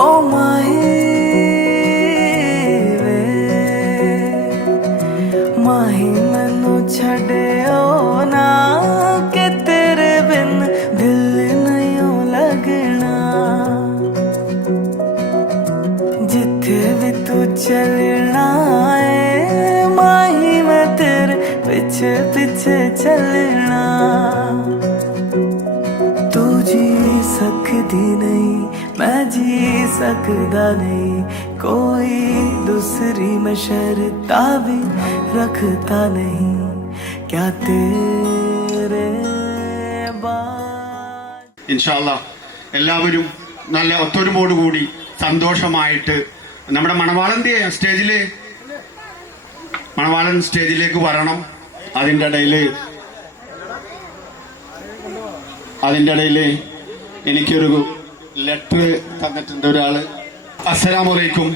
ओ माही वे माही मैनू छड्डियो ना कि तेरे बिन दिल नहीं लगना जिथे भी तू चलना है माही मैं तेरे पीछे पीछे चलना तू जी सकदी नहीं मैं जी सकदा नहीं कोई दूसरी मैं शर्ता भी रखता नहीं क्या तेरे बाद ഇൻഷാല്ലാ എല്ലാവരും നല്ല ഒത്തൊരുമോടുകൂടി സന്തോഷമായിട്ട് നമ്മുടെ മണവാളൻ സ്റ്റേജിലേക്ക് വരണം. അതിൻ്റെ ഇടയിൽ എനിക്കൊരു ലെറ്റർ തന്നിട്ടുണ്ട് ഒരാള്. അസ്സലാമലൈക്കും.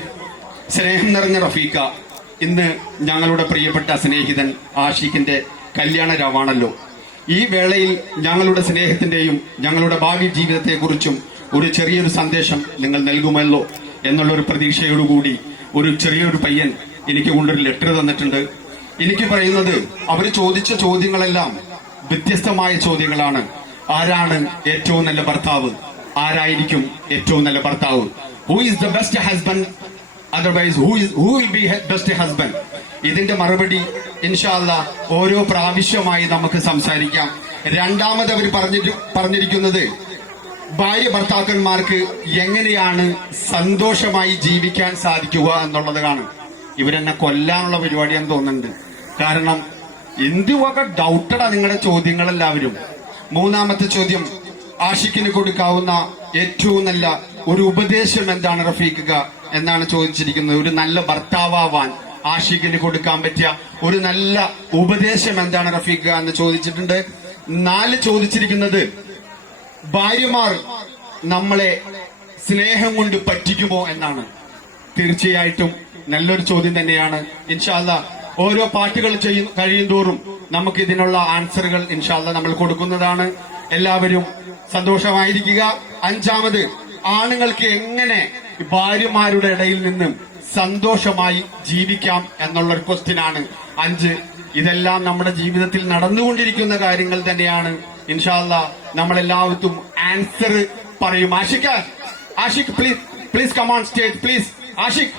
സ്നേഹം നിറഞ്ഞ റഫീഖ, ഇന്ന് ഞങ്ങളുടെ പ്രിയപ്പെട്ട സ്നേഹിതൻ ആഷിഖിന്റെ കല്യാണ രാവാണല്ലോ. ഈ വേളയിൽ ഞങ്ങളുടെ സ്നേഹത്തിന്റെയും ഞങ്ങളുടെ ഭാവി ജീവിതത്തെക്കുറിച്ചും ഒരു ചെറിയൊരു സന്ദേശം നിങ്ങൾ നൽകുമല്ലോ എന്നുള്ളൊരു പ്രതീക്ഷയോടുകൂടി ഒരു ചെറിയൊരു പയ്യൻ എനിക്ക് കൊണ്ടൊരു ലെറ്റർ തന്നിട്ടുണ്ട്. എനിക്ക് പറയുന്നത് അവർ ചോദിച്ച ചോദ്യങ്ങളെല്ലാം വ്യത്യസ്തമായ ചോദ്യങ്ങളാണ്. ആരാണ് ഏറ്റവും നല്ല ഭർത്താവ്? ആരായിരിക്കും ഏറ്റവും നല്ല ഭർത്താവ്? Who is the best husband? Otherwise who will be best husband? ഇതിന്റെ മറുപടി ഇൻഷാ അല്ലാഹ് ഓരോ പ്രാവശ്യമായി നമുക്ക് സംസാരിക്കാം. രണ്ടാമത് അവർ പറഞ്ഞിരിക്കുന്നത് ഭാര്യ ഭർത്താക്കന്മാർക്ക് എങ്ങനെയാണ് സന്തോഷമായി ജീവിക്കാൻ സാധിക്കുക എന്നുള്ളതാണ്. ഇവരെന്നെ കൊല്ലാനുള്ള പരിപാടിയാന്ന് തോന്നുന്നുണ്ട്. കാരണം എന്തുവക ഡൗട്ടഡാ നിങ്ങളുടെ ചോദ്യങ്ങളെല്ലാവരും. മൂന്നാമത്തെ ചോദ്യം, ആഷിഖിന് കൊടുക്കാവുന്ന ഏറ്റവും നല്ല ഒരു ഉപദേശം എന്താണ് റഫീഖ എന്നാണ് ചോദിച്ചിരിക്കുന്നത്. ഒരു നല്ല ഭർത്താവാൻ ആഷിഖിന് കൊടുക്കാൻ പറ്റിയ ഒരു നല്ല ഉപദേശം എന്താണ് റഫീഖ എന്ന് ചോദിച്ചിട്ടുണ്ട്. 4 ചോദിച്ചിരിക്കുന്നത്, ഭാര്യമാർ നമ്മളെ സ്നേഹം കൊണ്ട് പറ്റിക്കുമോ എന്നാണ്. തീർച്ചയായിട്ടും നല്ലൊരു ചോദ്യം തന്നെയാണ്. ഇൻഷാ അല്ലാഹ് ഓരോ പാട്ടുകൾ കഴിയുന്തോറും നമുക്ക് ഇതിനുള്ള ആൻസറുകൾ ഇൻഷാ അല്ലാഹ് നമ്മൾ കൊടുക്കുന്നതാണ്. എല്ലാവരും സന്തോഷമായിരിക്കുക. 5ാമത്, ആണുങ്ങൾക്ക് എങ്ങനെ ഭാര്യമാരുടെ ഇടയിൽ നിന്നും സന്തോഷമായി ജീവിക്കാം എന്നുള്ളൊരു ക്വസ്റ്റ്യൻ ആണ് 5. ഇതെല്ലാം നമ്മുടെ ജീവിതത്തിൽ നടന്നുകൊണ്ടിരിക്കുന്ന കാര്യങ്ങൾ തന്നെയാണ്. ഇൻഷാ അല്ലാഹ് നമ്മളെല്ലാവർക്കും ആൻസർ പറയും. Ashiq please come on stage please. Ashiq.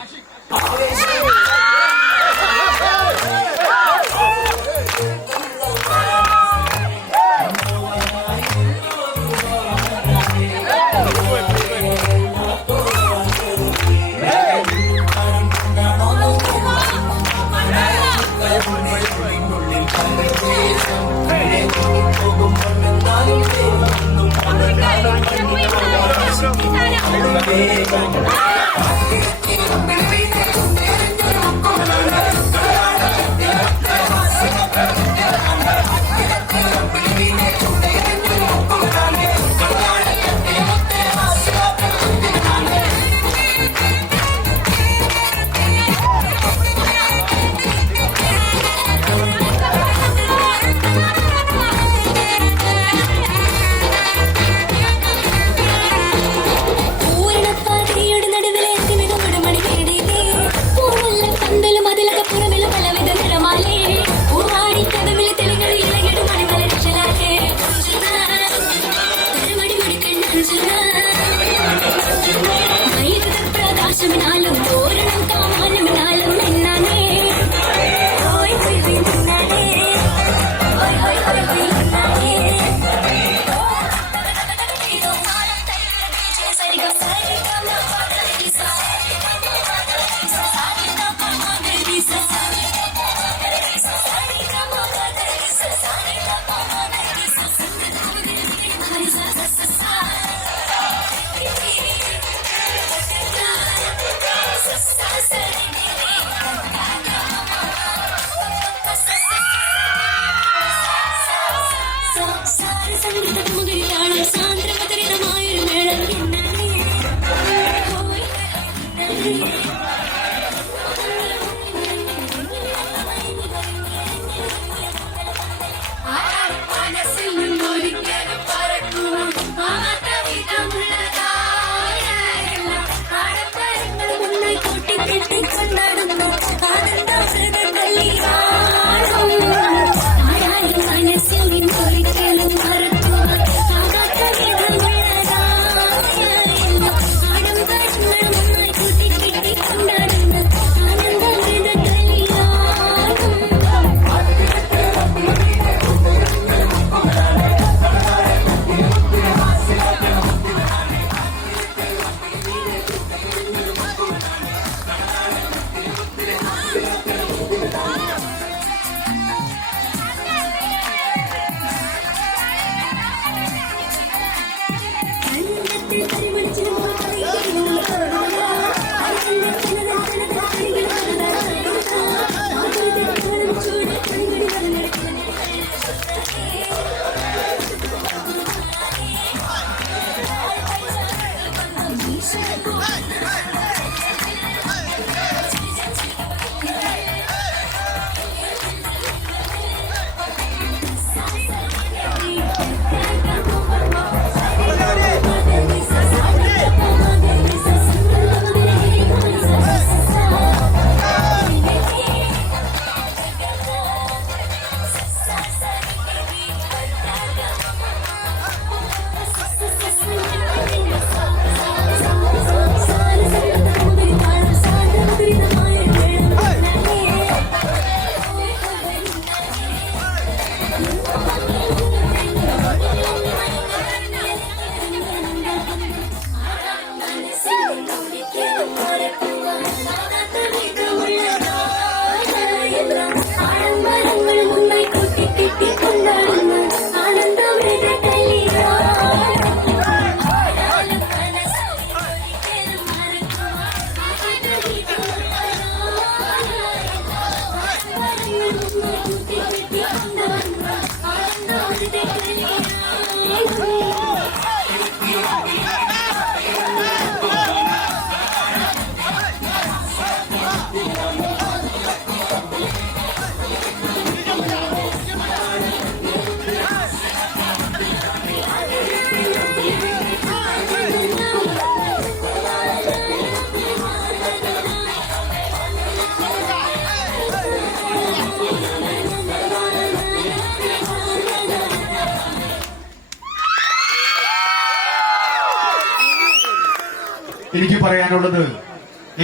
എനിക്ക് പറയാനുള്ളത്,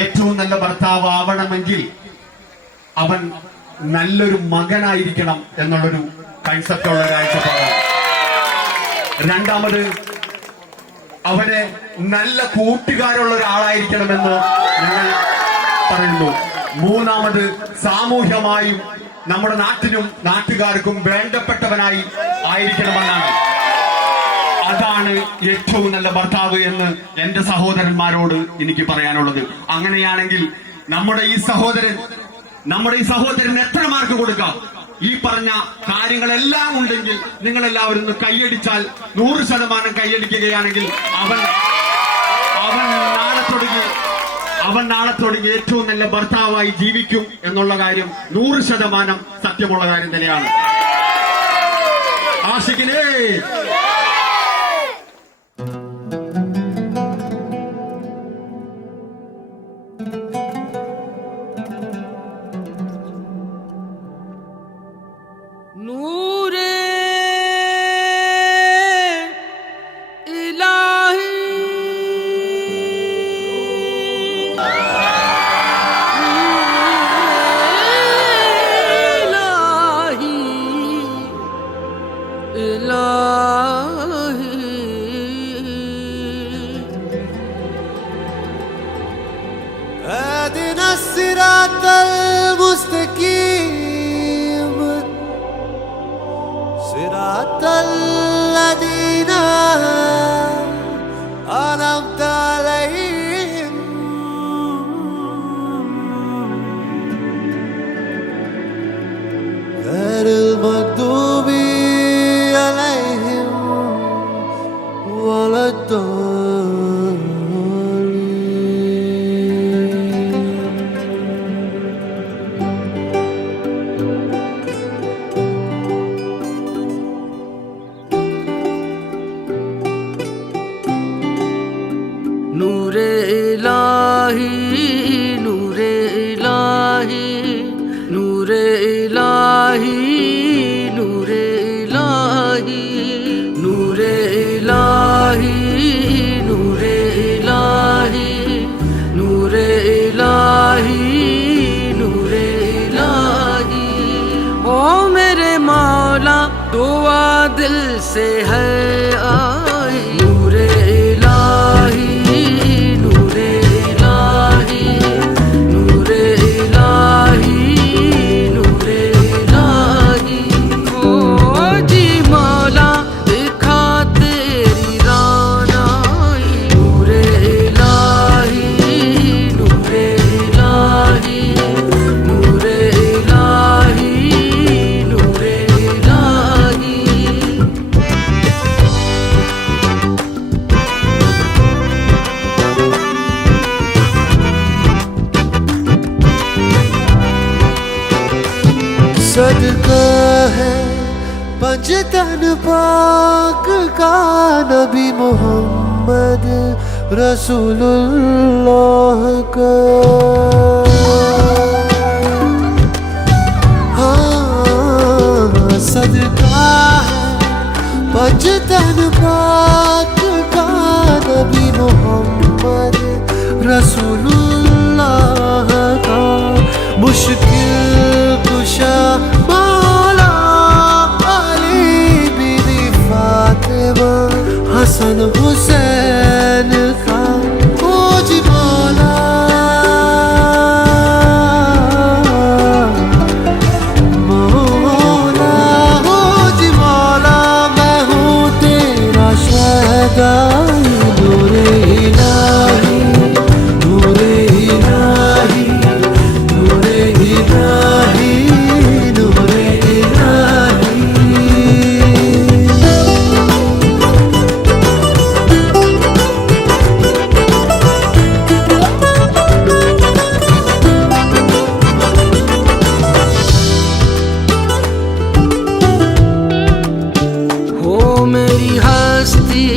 ഏറ്റവും നല്ല ഭർത്താവ് ആവണമെങ്കിൽ അവൻ നല്ലൊരു മകനായിരിക്കണം എന്നുള്ളൊരു കൺസെപ്റ്റുള്ള ഒരു കാഴ്ചപ്പാടാണ്. രണ്ടാമത്, അവന് നല്ല കൂട്ടുകാരുള്ള ഒരാളായിരിക്കണമെന്ന് ഞങ്ങൾ പറയുന്നു. മൂന്നാമത്, സാമൂഹ്യമായും നമ്മുടെ നാട്ടിനും നാട്ടുകാർക്കും വേണ്ടപ്പെട്ടവനായി ആയിരിക്കണമെന്നാണ്. അതാണ് ഏറ്റവും നല്ല ഭർത്താവ് എന്ന് എന്റെ സഹോദരന്മാരോട് എനിക്ക് പറയാനുള്ളത്. അങ്ങനെയാണെങ്കിൽ നമ്മുടെ ഈ സഹോദരൻ എത്ര മാർക്ക് കൊടുക്കാം? ഈ പറഞ്ഞ കാര്യങ്ങളെല്ലാം ഉണ്ടെങ്കിൽ നിങ്ങൾ എല്ലാവരും ഒന്ന് കൈയടിച്ചാൽ, 100% കൈയടിക്കുകയാണെങ്കിൽ അവൻ നാളെ തുടങ്ങി ഏറ്റവും നല്ല ഭർത്താവായി ജീവിക്കും എന്നുള്ള കാര്യം 100% സത്യമുള്ള കാര്യം തന്നെയാണ്. ആഷിഖിനെ الصراط المستقيم صراط الذين أنعمت عليهم غير المغضوب عليهم ولا नूरे इलाही नूरे इलाही नूरे इलाही नूरे इलाही नूरे इलाही नूरे इलाही नूरे इलाही नूरे इलाही। ओ मेरे मौला दुआ दिल से है आई। नूरे इलाही नूरे इलाही नूरे इलाही नूरे इलाही। ओ जी मौला दिखा तेरी रानाई। नूरे इलाही नूरे इलाही नूरे इलाही नूरे इलाही। सदका है पंजतन पाक का नबी मोहम्मद रसूलुल्लाह का। हाँ, सदका है पंजतन पाक का नबी मोहम्मद रसूलुल्लाह का। मुश्किल कुशा मौला अली बीबी फातिमा हसन हुसैन का। ओ जी मौला मौला ओ जी मौला मैं हूँ तेरा शहदा। नूरे इलाही नूरे इलाही नूरे इलाही नूरे इलाही। हो मेरी हस्ती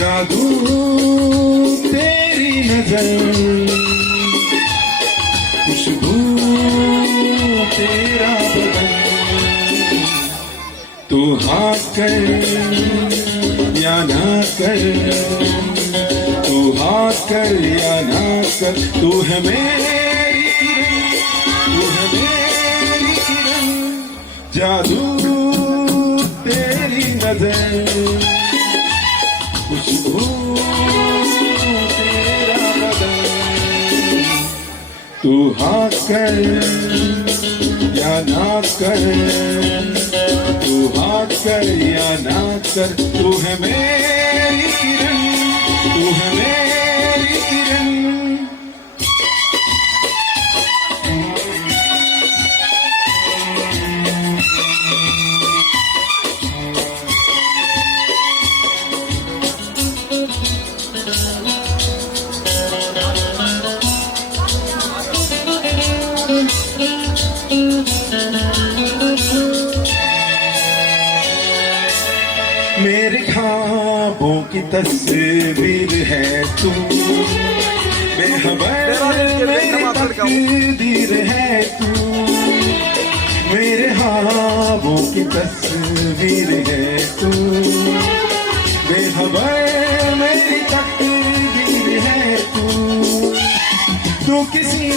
जादू तेरी नजर, खुशबू तेरा बदन, तू हाँ कर या ना कर, तू हाँ कर या ना कर, तू है मेरी किरण, तू है मेरी किरण, जादू तेरी नजर, खुशबू तेरा बदन, तू हाँ कर या ना कर, तू हाँ कर या ना कर, तू है मेरी किरण, तू है मेरी किरण। मेरे ख्वाबों की तस्वीर है तू, बेखबर मेरी तकदीर है तू, मेरे ख्वाबों की तस्वीर है तू, बेखबर मेरी तकदीर है तू, तू किसी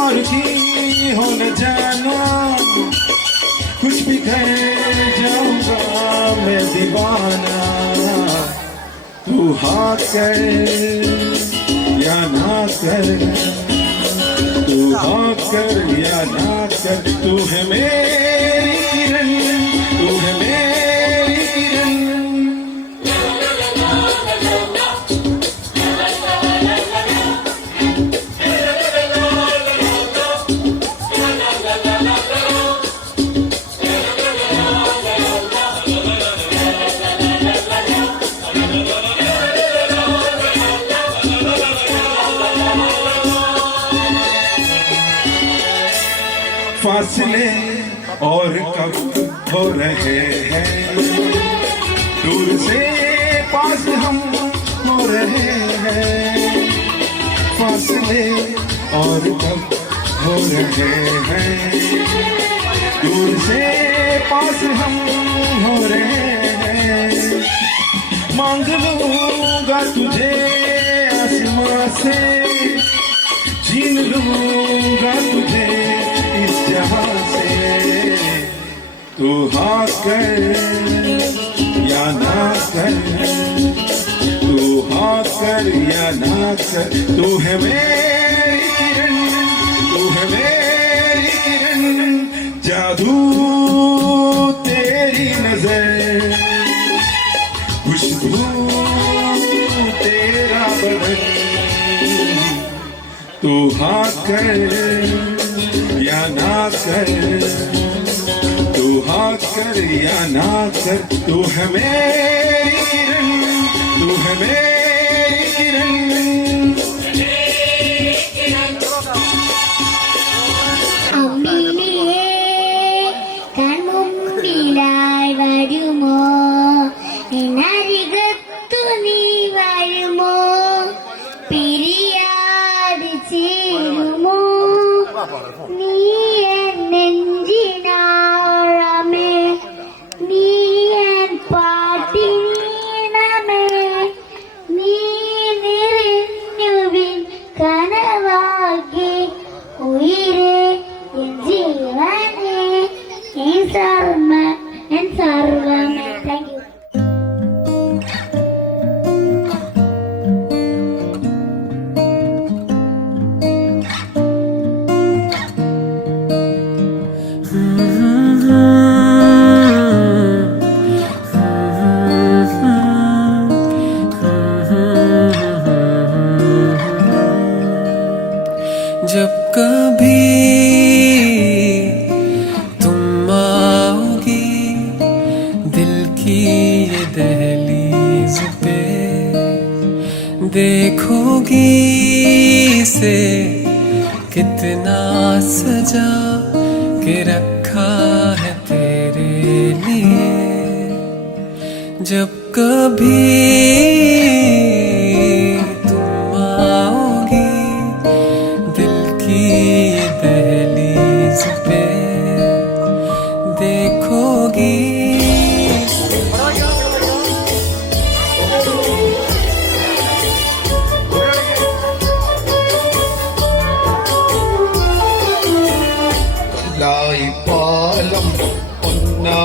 और की हो न जाना, कुछ भी कर जाऊंगा मैं दीवाना, तू हाँ कर या ना कर, तू हाँ कर या ना कर, तू है मेरी किरण, तू है मेरी किरण। फासले और कब हो रहे हैं, दूर से पास हम हो रहे हैं, फासले और कब हो रहे हैं, दूर से पास हम हो रहे हैं, मांग लूंगा तुझे आसमां से, छीन लूंगा तुझे इस जहां से, तू हाँ कर या ना कर, तू हाँ कर या ना कर, तू है मेरी किरण, तू है मेरी किरण, जादू तेरी नजर, खुशबू तेरा बदन, तू हाँ कर या ना कर, तू हाँ कर या ना कर, तू है मेरी किरण, तू है मेरी किरण। അമ്മിനിയെ കൺമുമ്പിലായി വരുമോ, എന്നരികത്തു നീ വരുമോ, പിരിയാതെ ചേരുമോ, നീ എൻ നെഞ്ചിനാഴമേ, നീ എൻ പാട്ടിനീണമേ, നീ നിറഞ്ഞുവിൻ കനവാകെ ഉയിരേ എൻ ജീവനേ, എൻ സർവമേ. Thank you. जब कभी तुम आओगी दिल की ये दहलीज पे, देखोगी इसे कितना सजा के रखा है तेरे लिए। जब कभी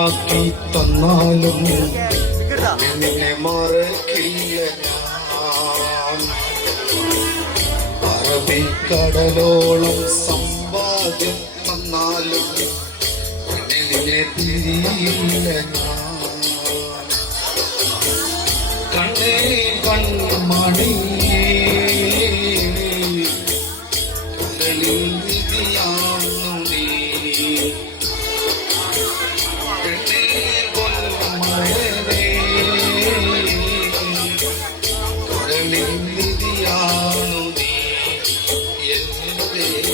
പൊന്നാക്കി തന്നാലും നിന്നെ മറക്കില്ല ഞാൻ. അറബിക്കടലോളം സമ്പാദ്യം തന്നാലും നിന്നെ തിരിയില്ല ഞാൻ. കണ്ണേ കൺമണി കടലിൽ വിധിയാണു നീ. കണ്ണേ പൊന്മഴലേ കടലിൽ വിധിയാണു നീ. എന്റെ കടലിൽ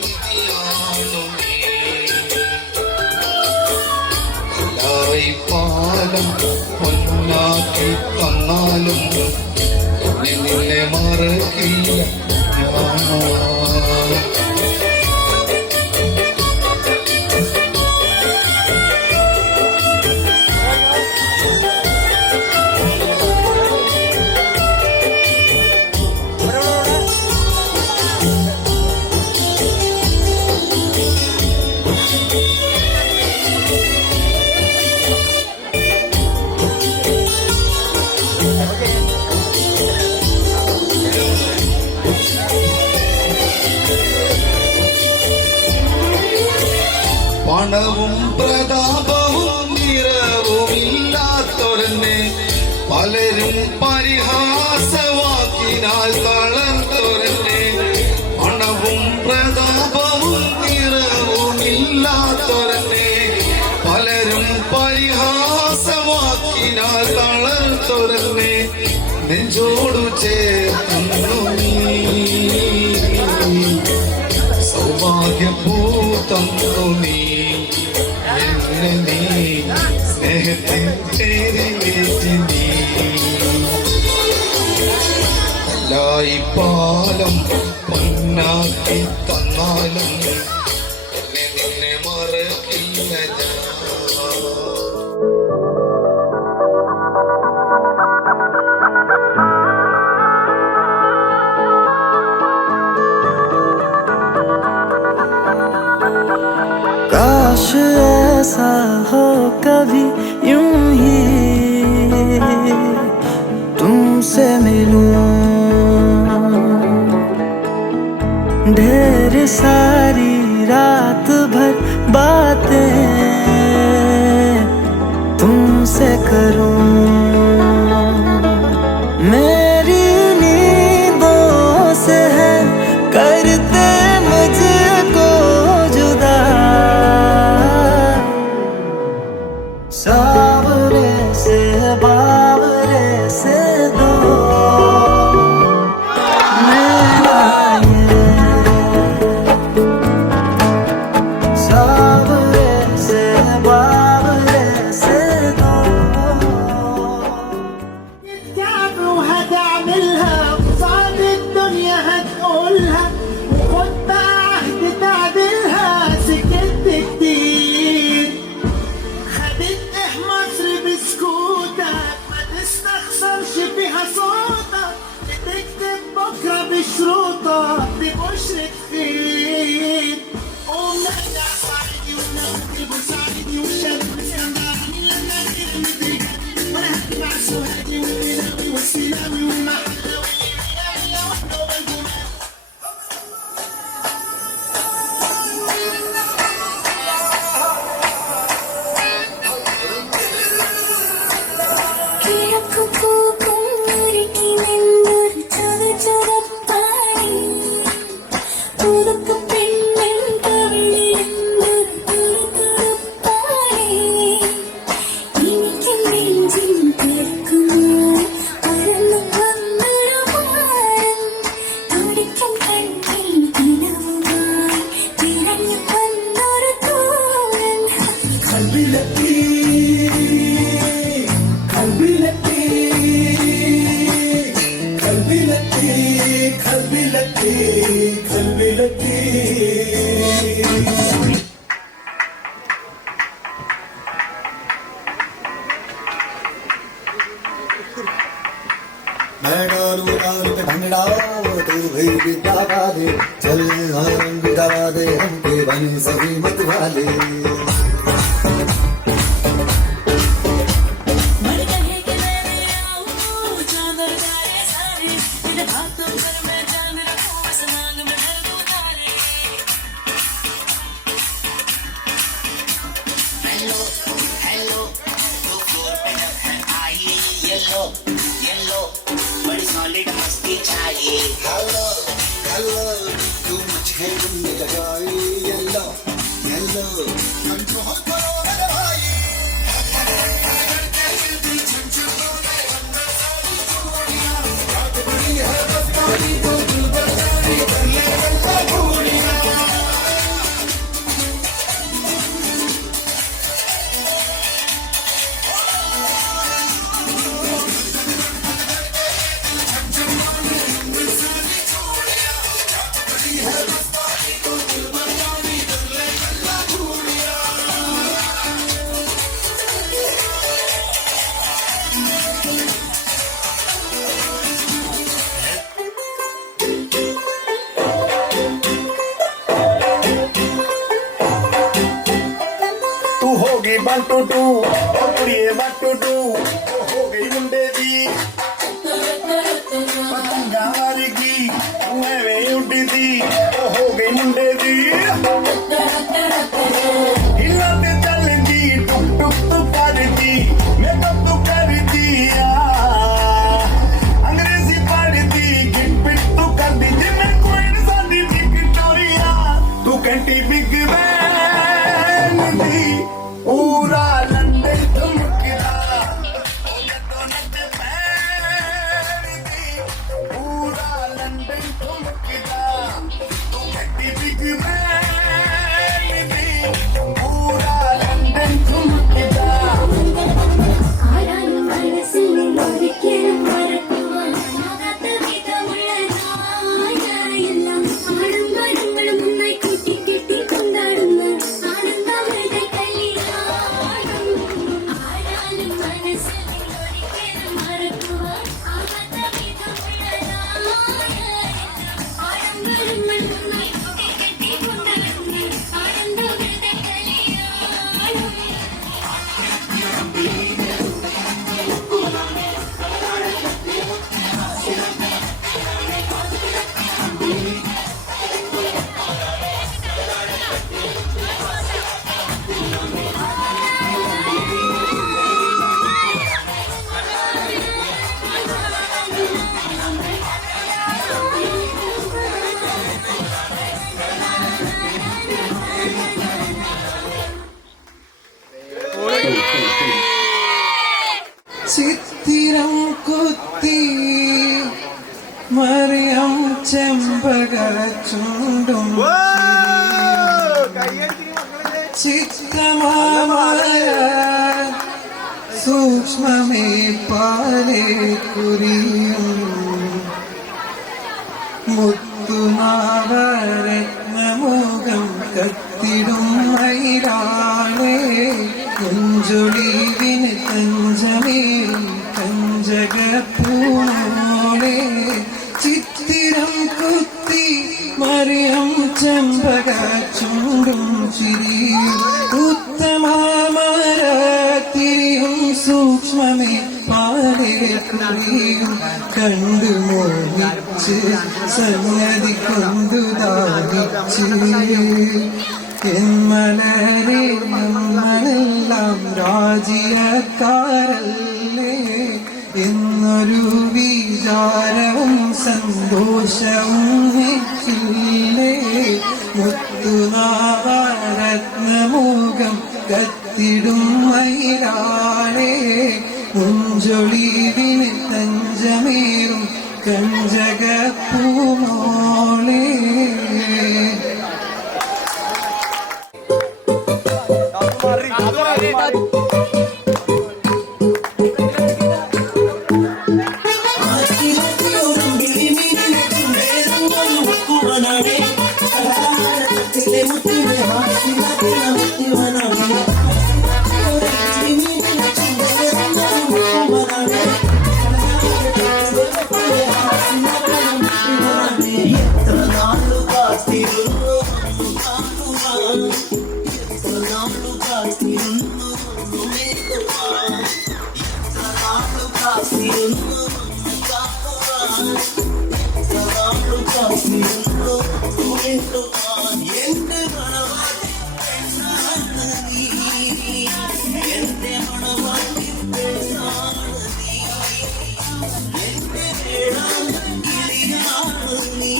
വിധിയാണു നീ. പാലം പൊന്നാക്കി തന്നാലും നിന്നെ മറക്കില്ല ഞാൻ. പണവും പ്രതാപവും നിറവുമില്ലാത്തൊരനെ പലരും പരിഹാസവാക്കിനാൽ തളർന്നൊരനെ. പണവും പ്രതാപവും നിറവുമില്ലാത്തൊരനെ പലരും പരിഹാസവാക്കിനാൽ തളർന്നൊരനെ. നെഞ്ചോടു ചേർന്നു നീ സൗഭാഗ്യഭൂതന്നു നീ. എന്നെ നീ സ്നേഹത്തിൻ പേരിലേറ്റി നീ. എല്ലായി പാലം പൊന്നാക്കി തന്നാലും നിന്നെ മറക്കില്ല ഞാൻ. काश ऐसा हो कभी यूं ही तुमसे मिलूं. ढेर सारी रात भर बातें तुमसे करूं. मेरी नींदों से है करते मुझको जुदा. सावरे से बावरे से दो मेरा ये. सावरे से बावरे से दो. التعب وهتعملها قصاد الدنيا هتقولها وخد بقى عهد تعدلها. سكت كتير خدت ايه مصر بسكوتك ما تستخسرش فيها صوتك. بتكتب بكره بشروطك ببشرة خير. قوم نرجع صعيدي وناخد بورسعيدي والشاب الاسكندراني لما نرمي رجال. وانا هتبع سوهاجي والمناوي والسيناوي والمحلاوي والمناوي واحنا والجمال. मैं डालू डाल पे भंगड़ा तू भी बिता दे. चल रंग दवा दे हमके बनी सभी मत वाले. येलो येलो बड़ी सॉलिड मस्ती चाहिए हेलो हेलो तू मुझे गुंडे लगाई येलो येलो कंट्रोल करो मेरे भाई तू होगी 1 2 2 और कुड़िए 1 2 2 हो गई मुंडे दी पतंगा वारगी तू एवें उड्डी दी हो गई मुंडे दी हिला ते चलदी टुक टुक तू करदी मेकअप तू कर दिया अंग्रेजी पढ़दी गिट पिट तू कर दी जिमें क्वीन साडी विक्टोरिया तू घंटी बिग बैन दी पूरा लंदन धुमकदा पूरा लंदन धुमकदा तू घंटी बिग बैन दी पूरा लंदन धुमकदा ആരാനും മനസ്സിൽ ഒരിക്കലും മറക്കുവാൻ ആകാത്ത വിധമുള്ളതായെല്ലാം ആഡംബരങ്ങളും ഒന്നായി കൂട്ടിക്കെട്ടി കൊണ്ടാടുന്ന ആനന്ദവരുടെ കല്യാണം. ആരാനും മനസ്സിൽ ഒരിക്കലും മറക്കുവാൻ ആകാത്ത വിധമുള്ളതായെല്ലാം ആഡംബരങ്ങളും ഒന്നായി കൂട്ടിക്കെട്ടി കൊണ്ടാടുന്ന ആനന്ദവരുടെ കല്യാണം. ചിത്തിരം കുത്തി മറിയം ചെമ്പക ചുണ്ടും ചിത്രമായ സൂക്ഷ്മമേ പാലേ കുരിയും മുത്തുനാവരത്നമുഖം കത്തിടും മൈരാളേ കുഞ്ചൊളിവിന് കഞ്ചമേറി കഞ്ചകപ്പൂമോളെ ചിത്തിരം കുത്തി മറിയം ചെമ്പക ചുണ്ടും ചിരിയും ഉത്തമാമരത്തിരിയും സൂക്ഷ്മമേ പാലേ കുറിയും കണ്ടു മോഹിച്ച് സംഗതി കൊണ്ടു ദാഹിച്ച് എന്മലരെ നമ്മളെല്ലാം രാജ്യക്കാരല്ലേ എന്നൊരു വിചാരവും സന്തോഷവും വെച്ചില്ലേ മുത്തുനാരത്നമുഖം കത്തിടും മൈരാളേ മുഞ്ചൊളിവിന് തഞ്ചമേറും കഞ്ചകപ്പൂമോളേ എന്റെ വേഴാമ്പൽ കിളിയാണ് നീ,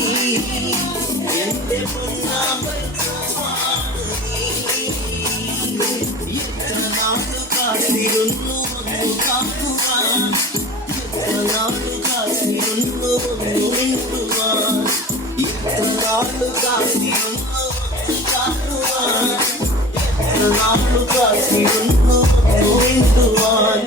എന്റെ പൊന്നാമ്പൽ പൂവാണ് നീ. എത്ര നാള് കാത്തിരുന്നു ഒന്ന് കാണുവാൻ, എത്ര നാള് കാത്തിരുന്നു ഒന്ന് മിണ്ടുവാൻ, എത്ര നാള് കാത്തിരുന്നു ഒന്ന് കാണുവാൻ, എത്ര നാള് കാത്തിരുന്നു ഒന്ന് മിണ്ടുവാൻ.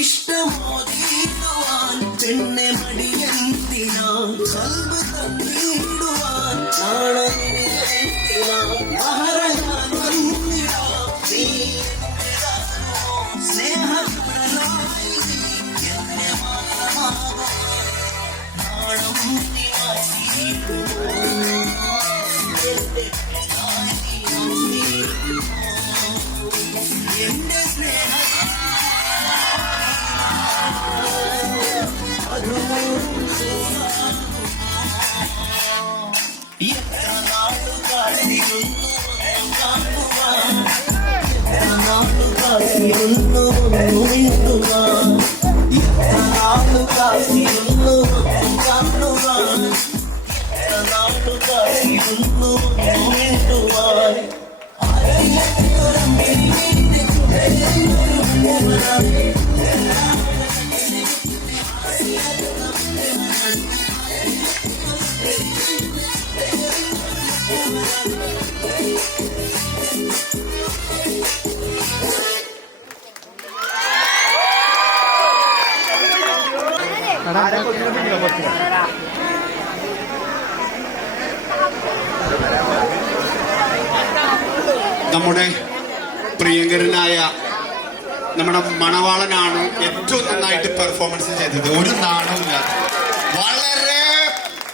ഇഷ്ടമോതിടുവാൻ പെണ്ണെ മടിയെന്തിനാ, കൽബ് തന്നിടുവാൻ നാണമില്ലെന്തിനാ, മഹറയാൻ വന്നിടാം നീ സ്നേഹപരനായി എന്നെ മാത്രമാകും നാണം നീ മാറ്റിയിടുമോ, എന്റെ എന്റെ സ്നേഹ എത്ര നാള് കാത്തിരുന്നു കാണുവാൻ, എത്ര നാള് കാത്തിരുന്നു മിണ്ടുവാൻ, എത്ര നാള് കാത്തിരുന്നു കാണുവാൻ, എത്ര നാള് കാത്തിരുന്നു മിണ്ടുവാൻ. നമ്മുടെ പ്രിയങ്കരനായ നമ്മുടെ മണവാളനാണ് ഏറ്റവും നന്നായിട്ട് പെർഫോമൻസ് ചെയ്തത്. ഒരു നാണവുമില്ല, വളരെ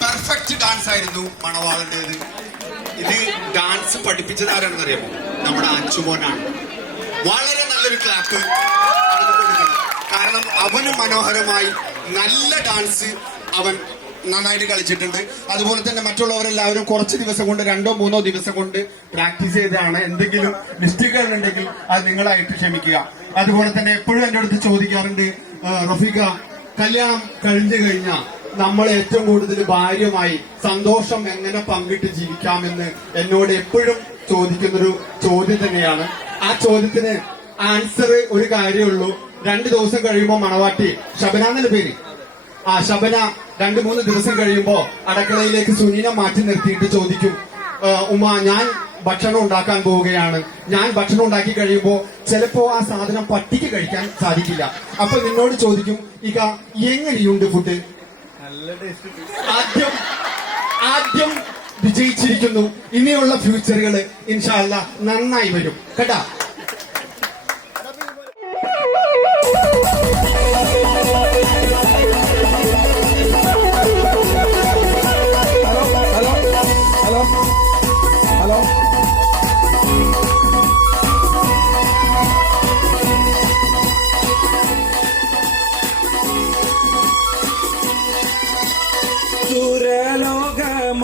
പെർഫെക്റ്റ് ഡാൻസ് ആയിരുന്നു മണവാളൻ്റെത്. ഇത് ഡാൻസ് പഠിപ്പിച്ചത് ആരാണെന്ന് അറിയാമോ? നമ്മുടെ അച്ചുമോനാണ്. വളരെ നല്ലൊരു ക്ലാപ്പ് കൊടുക്കണം. കാരണം അവന് മനോഹരമായി നല്ല ഡാൻസ് അവൻ നന്നായിട്ട് കളിച്ചിട്ടുണ്ട്. അതുപോലെ തന്നെ മറ്റുള്ളവരെല്ലാവരും കുറച്ച് ദിവസം കൊണ്ട് 2-3 ദിവസം കൊണ്ട് പ്രാക്ടീസ് ചെയ്തതാണ്. എന്തെങ്കിലും മിസ്റ്റേക്കുകൾ ഉണ്ടെങ്കിൽ അത് നിങ്ങളായിട്ട് ക്ഷമിക്കുക. അതുപോലെ തന്നെ എപ്പോഴും എൻ്റെ അടുത്ത് ചോദിക്കാറുണ്ട്, റഫീഖ കല്യാണം കഴിഞ്ഞു കഴിഞ്ഞാൽ നമ്മൾ ഏറ്റവും കൂടുതൽ ഭാര്യയുമായി സന്തോഷം എങ്ങനെ പങ്കിട്ട് ജീവിക്കാമെന്ന് എന്നോട് എപ്പോഴും ചോദിക്കുന്നൊരു ചോദ്യം തന്നെയാണ്. ആ ചോദ്യത്തിന് ആൻസർ ഒരു കാര്യമുള്ളൂ. 2 ദിവസം കഴിയുമ്പോൾ മണവാട്ടി ശബന എന്നൊരു പേര്, ആ ശബന 2-3 ദിവസം കഴിയുമ്പോ അടുക്കളയിലേക്ക് സുനീനെ മാറ്റി നിർത്തിയിട്ട് ചോദിക്കും, ഉമ്മ ഞാൻ ഭക്ഷണം ഉണ്ടാക്കാൻ പോവുകയാണ്. ഞാൻ ഭക്ഷണം ഉണ്ടാക്കി കഴിയുമ്പോ ചിലപ്പോ ആ സാധനം പട്ടിക്ക് കഴിക്കാൻ സാധിക്കില്ല. അപ്പൊ നിന്നോട് ചോദിക്കും, ഇക എങ്ങനെയുണ്ട് ഫുഡ്? ആദ്യം വിജയിച്ചിരിക്കുന്നു. ഇനിയുള്ള ഫ്യൂച്ചറുകള് ഇൻഷാ അല്ലാഹ് നന്നായി വരും കേട്ടാ.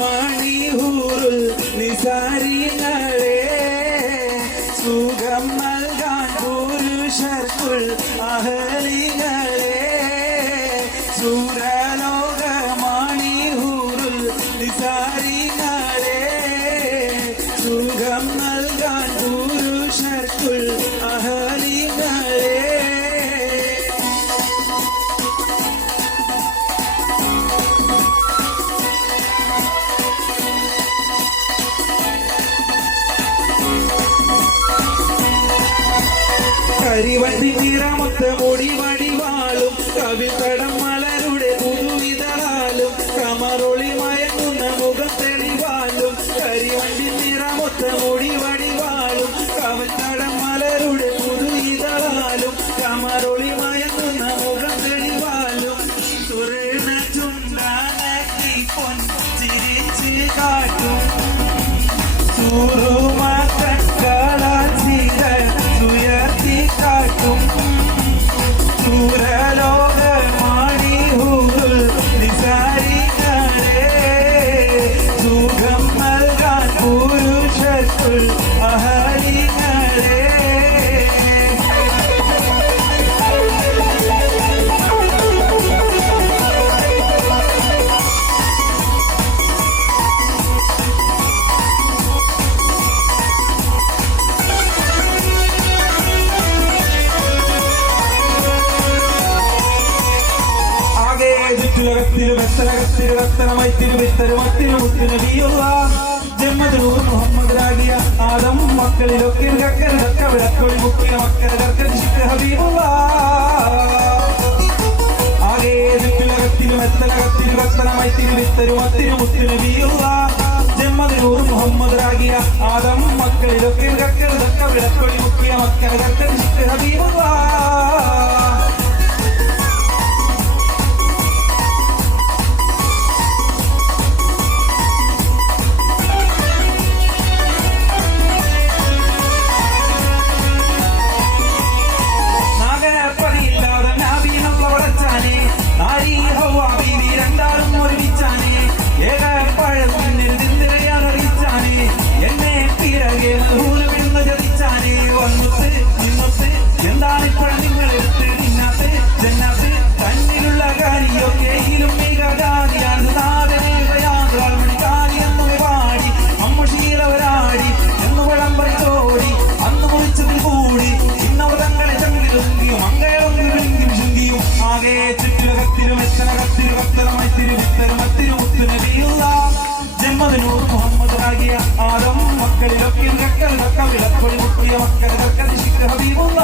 സുരലോകമണിഹൂറുൽ നിസാരിങ്ങളെ സുഖം നൽകാൻ പുരുഷർക്കുൾ അഹലികളെ. സുരലോകമണിഹൂറുൽ നിസാരിങ്ങളെ സുഖം നൽകാൻ പുരുഷർക്കുൾ അഹലികളെ. കരിവണ്ടി നിറമൊത്ത മുടി വടിവാളും കവിതടം മലരുടെ പുതുവിതളാലും കമറൊളി മയങ്ങുന്ന മുഖം തെളിവാലും. കരിവണ്ടി നിറമൊത്ത മുടി വടിവാളും കവിതടം മലരുടെ പുതുവിതളാലും കമറൊളി മയങ്ങുന്ന മുഖം തെളിവാലും. സുരേണ ചുണ്ടാനക്കി പൊൻ ചിരിച്ച് കാട്ടും സുറുമക്കളാൽ ചിര ഉയർത്തി കാട്ടും ചുറ്റിലുകത്തിലും എത്തരകത്തിലും കത്തനമൈത്തിലും വിത്തരുമത്തിലും മുത്തുനബിയുള്ള ജന്മദിനൂർ മുഹമ്മദ് രാഗിയ ആദം മക്കളിലൊക്കെ കക്കരടക്ക വിളക്കൊളി മുക്കിയ മക്കൾ കർക്കശിക്ക് ഹബീബുള്ള ആകെ ചുറ്റിലുകത്തിലും എത്തരകത്തിലും കത്തനമൈത്തിലും വിത്തരുമത്തിലും മുത്തുനബിയുള്ള ജന്മദിനൂർ മുഹമ്മദ് രാഗിയ ആദം മക്കളിലൊക്കെ കക്കരടക്ക വിളക്കൊളി മുക്കിയ മക്കൾ കർക്കശിക്ക് ഹബീബുള്ള എന്താണിപ്പോൾ നിങ്ങൾ എടുത്ത് തിന്നാത്ത് ജന്നാത്ത് തന്നിലുള്ള കാര്യയൊക്കെയിലും മികജാതിയാണ് നാദനേകയാമണി കാലിയെന്നു പാടി അമ്മശീലവരാടി എന്ന് വിളമ്പറിച്ചോടി അന്ന് കുറിച്ചതിൽ കൂടി ഇന്നവതങ്ങളെ ചങ്കിലുങ്കിയും അങ്കേളൊങ്കിലും ചുങ്കിയും ആകെ ചുറ്റിലകത്തിലും എത്തനകത്തിലും കത്തലമായി തിരുവിത്തരുമത്തിനും മുത്തുനബിയുള്ള ജന്മദിനൂർ മുഹമ്മദ് രാഗിയ ആദം മക്കളിലൊക്കെ കക്കൽ വിളക്കൊളി മുക്കിയ മക്കൾ കർക്കശിക്ക് ഹബീബുള്ള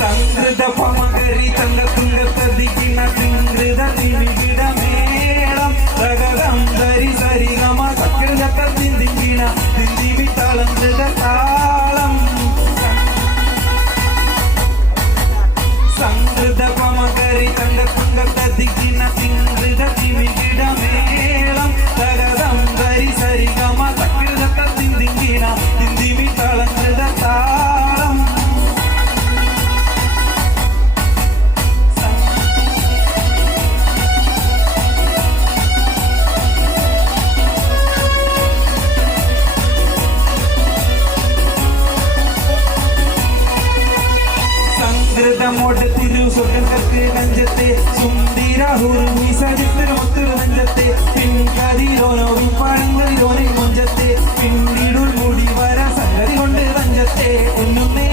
സംഗൃത പമകരി തങ്കത്തുങ്കത്തതിക്കുന്ന തിങ്കൃത തിമികിട മേളം തകരം ധരി സരിഗമ കക്കിടക്കത്തിൻ തിങ്കിണ തിന്തിവി തളങ്കൃത താളം സംഗൃത പമകരി തങ്കത്തുങ്കത്തതിക്കുന്ന തിങ്കൃത തിമികിട മേളം തകരം ധരി സരിഗമ കക്കിടക്കത്തിൻ തിങ്കിണ തിന്തിവി തളങ്കൃത താളം ോടത്തിരു സ്വർഗത്തെ കഞ്ചത്തെ സുന്ദരഹുർമിസരിത്തരമൊത്തൊരു നെഞ്ചത്തെ പിൻകരിലോനോ വിപ്പാണങ്ങളിലോനെ മുഞ്ചത്തെ പിന്നീടുൾ മൂടി വര സംഗതി കൊണ്ട് തഞ്ചത്തെ ഒന്നുന്നേ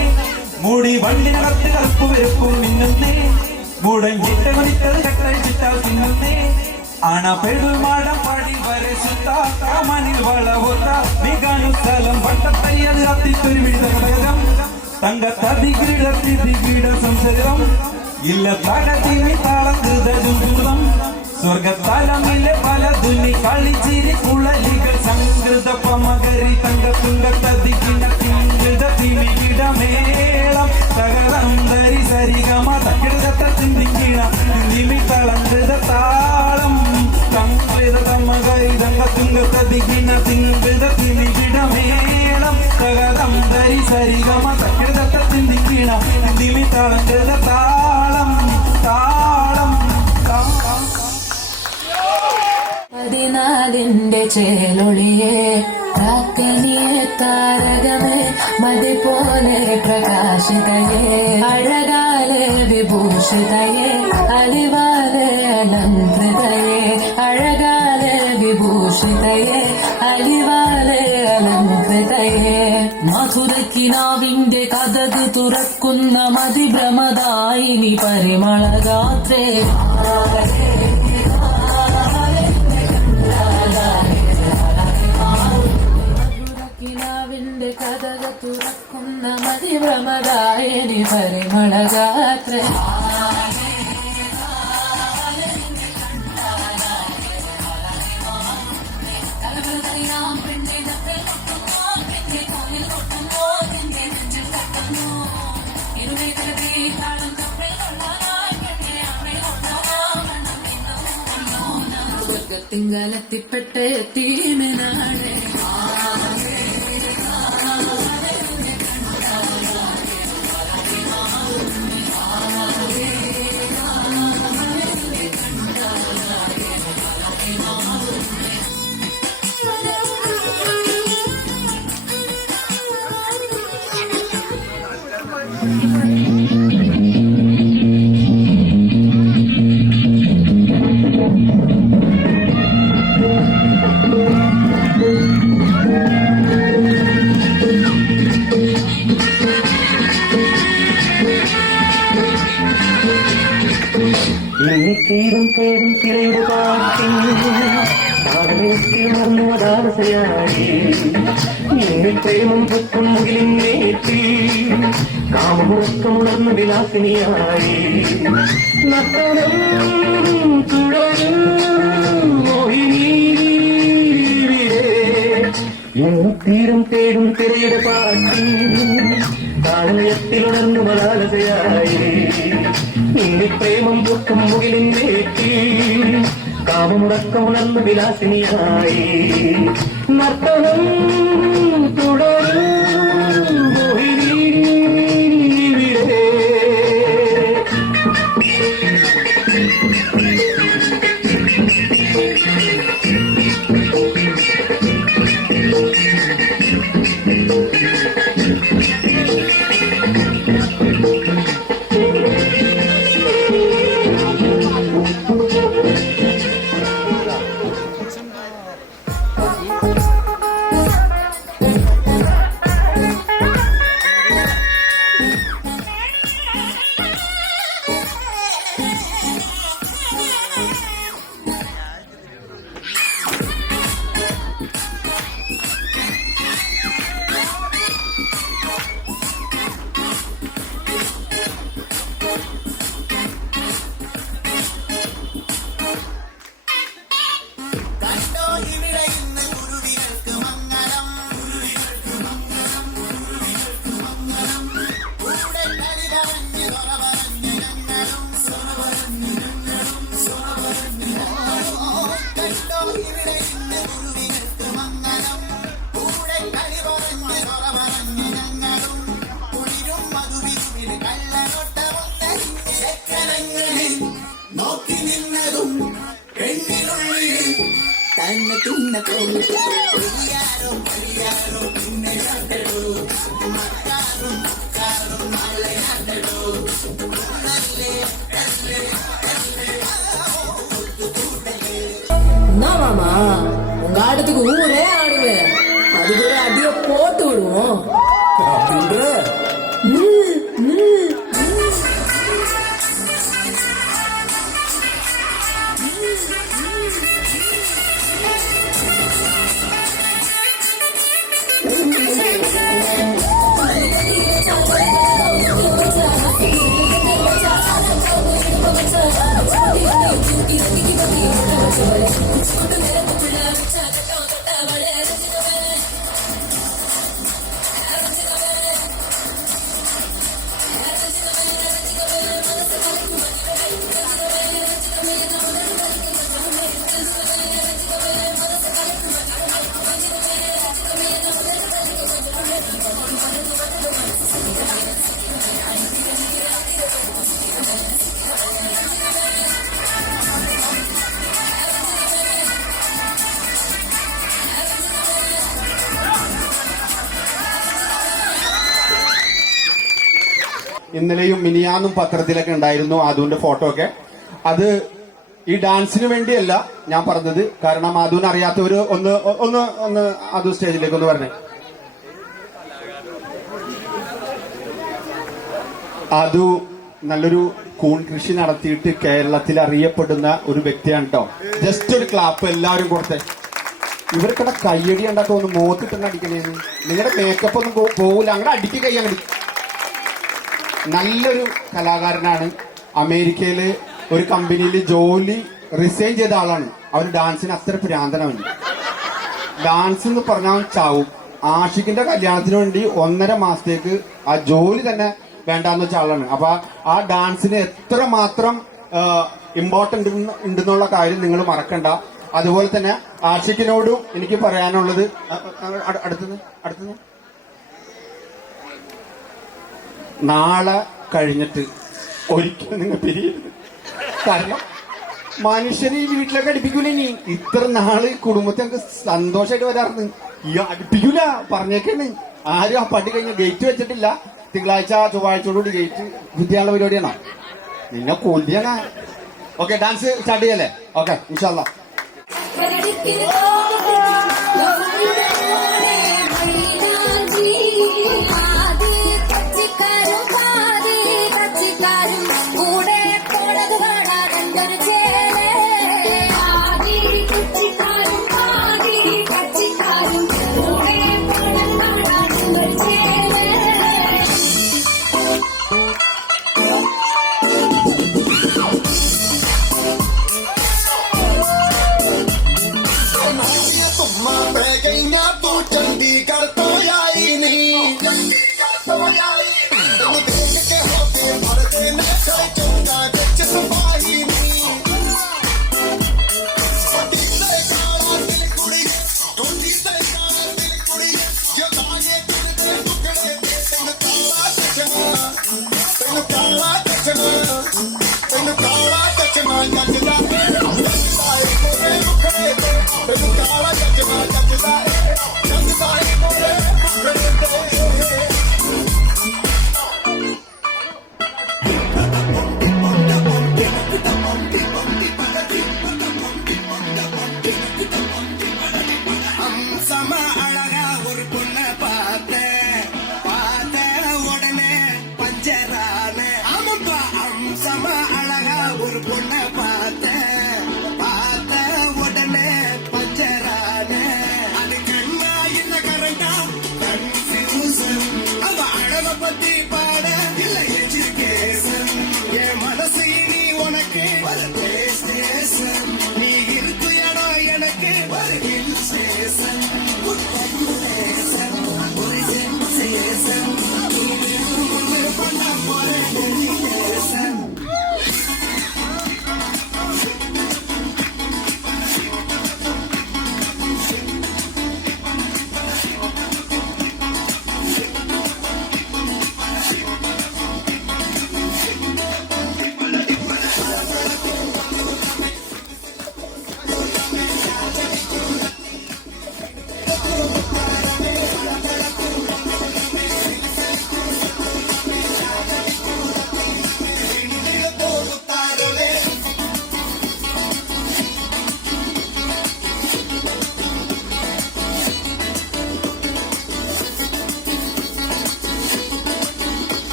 മൂടി വണ്ടിനകത്ത് കറുപ്പ് വെറുപ്പും മിന്നുന്നേ മൂടഞ്ചിട്ട മണിത്തത് കട്ടഴിച്ചിട്ടാൽ തിന്നുന്നേ അണപെടു മാടം പടി വരസുത്താമനിൽ വളവൊത്ത മികാനു സ്ഥലം വട്ടത്തയ്യത് അത്തിത്തൊരു വിടുതകം തങ്കത്തതികിട സംസരം ഇല്ല തകതിമി താളം കൃതം സ്വർഗത്തലമിലെ പല തുന്നി കളിച്ചിരി കുളലികൾ സംകൃത പമകരി തങ്കത്തുങ്കത്തതികിട തിങ്കൃത തിമികിട മേളം തകരം ധരി സരിഗമ തക്കിടത്തിങ്കിണ തിമി തളങ്കൃത താളം സംകൃത തമകരി തങ്കത്തുങ്കത്തതികിണ തിങ്കൃത തിമികിട മേളം തകരം ധരി സരിഗമ തക്കിടത്തിങ്കിണ തിമി തളങ്കൃത താളം താളം താളം പതിനാലിന്റെ ചേലൊളിയെ കാക്കനിയെ താരകമേ മതി പോലെ പ്രകാശിതയെ അഴകാലെ വിഭൂഷിതയെ അലിവാലെ അലങ്കൃതയെ അഴകാലെ വിഭൂഷിതയെ അലിവാലെ അലങ്കൃതയെ മധുരക്കിനാവിന്റെ കഥക് തുറക്കുന്ന മതിഭ്രമദായിനി പരിമളഗാത്രേ കിനാവിന്റെ കഥക തുറക്കുന്ന മതിഭ്രമദായിനി പരിമളഗാത്രേ തിങ്കാലത്തിപ്പെട്ട തീമിനാണ് തീരും തേടും തിരയുടെ പാട്ടിൽ മറന്നുവതാലസയായി ഇന്ന് പ്രേമം പൊക്കും മുകിലിന്നേറ്റി കാമമുറക്കമുണർന്ന വിലാസിനിയായി നട്ടനം തുടരും മോഹിനി തീരും തേടും തിരയുടെ പാട്ടിൽ താളയത്തിലുണർന്നു മലാലസയായി ഇന്ന് പ്രേമം ദുഃഖം മുകിലിന്നേറ്റി കാമമുടക്കമുണർന്നു വിലാസിനിയായി നർത്തനം തുടരും മോഹിനി ഇവിടെ. കണ്ടോ ഇവിടെ ഇന്ന് കുരുവികൾക്ക് മംഗളം കൂടെ കളി പറഞ്ഞ് തൊറ പറഞ്ഞ് ഞങ്ങളും കണ്ടോ ഇവിടെ ഇന്ന് കുരുവികൾക്ക് മംഗളം കൂടെ കളി പറഞ്ഞ് തൊറ പറഞ്ഞ് ഞങ്ങളും കുളിരും മധുവിരുവിൽ കള്ളനോട്ടമൊന്നരങ്ങളിൽ നോക്കി നിന്നതും പെണ്ണിനുള്ളിൽ തന്നെ തുന്നക്കോ പരിയാരോ പിന്നെ കണ്ടോ മക്കാറും നാളെ കണ്ടോ என்ன மாமா உங்க ஆட்டத்துக்கு ஊரே ஆடுவேன் அதுக்கு ஒரு அதிக போட்டு விடுவோம் அப்படின்ற ഇന്നലെയും മിനിയാന്നും പത്രത്തിലൊക്കെ ഉണ്ടായിരുന്നു അതുവിന്റെ ഫോട്ടോ ഒക്കെ. അത് ഈ ഡാൻസിന് വേണ്ടിയല്ല ഞാൻ പറഞ്ഞത്, കാരണം അതുവിന് അറിയാത്തവര് ഒന്ന് ഒന്ന് ഒന്ന് അത് സ്റ്റേജിലേക്ക് ഒന്ന് പറഞ്ഞേ. അതു നല്ലൊരു കൂൺ കൃഷി നടത്തിയിട്ട് കേരളത്തിൽ അറിയപ്പെടുന്ന ഒരു വ്യക്തിയാണ് കേട്ടോ. ജസ്റ്റ് ഒരു ക്ലാപ്പ് എല്ലാവരും കൊടുത്തേ. ഇവർക്കിടെ കയ്യടി ഉണ്ടാ തോന്നുന്നു, മോത്തിട്ടെന്ന് അടിക്കണേന്ന്. നിങ്ങളുടെ മേക്കപ്പ് ഒന്നും പോവില്ല, അങ്ങനെ അടിക്ക് കൈ അങ്ങടി. നല്ലൊരു കലാകാരനാണ്. അമേരിക്കയില് ഒരു കമ്പനിയിൽ ജോലി റിസൈൻ ചെയ്ത ആളാണ്. അവൻ ഡാൻസിന് അത്ര ഭ്രാന്തനാണ്. ഡാൻസ് എന്ന് പറഞ്ഞാൽ ചാവും. ആഷിഖിന്റെ കല്യാണത്തിന് വേണ്ടി 1.5 മാസത്തേക്ക് ആ ജോലി തന്നെ വേണ്ടാന്ന് വെച്ച ആളാണ്. അപ്പൊ ആ ഡാൻസിന് എത്രമാത്രം ഇമ്പോർട്ടന്റ് ഉണ്ടെന്നുള്ള കാര്യം നിങ്ങൾ മറക്കണ്ട. അതുപോലെ തന്നെ ആഷിഖിനോടും എനിക്ക് പറയാനുള്ളത്, അടുത്തുനിന്ന് നാളെ കഴിഞ്ഞിട്ട് ഒരിക്കലും നിങ്ങൾ പിരിയരുത്. കാരണം മനുഷ്യന് ഈ വീട്ടിലൊക്കെ അടുപ്പിക്കൂല. ഇനി ഇത്ര നാള് കുടുംബത്തെ നമുക്ക് സന്തോഷമായിട്ട് വരാറുണ്ട്. ഈ അടുപ്പിക്കൂല പറഞ്ഞേക്കാണ്. ആരും ആ പടി കഴിഞ്ഞ ഗേറ്റ് വെച്ചിട്ടില്ല. തിങ്കളാഴ്ച ചൊവ്വാഴ്ചയോടുകൂടി ഗേറ്റ് വിദ്യാലയ പരിപാടിയാണോ നിന്നെ കൊല്ലിയാണ്. ഓക്കെ, ഡാൻസ് സ്റ്റാർട്ട് ചെയ്യല്ലേ? ഓക്കെ, ഇൻഷാല്ലാ.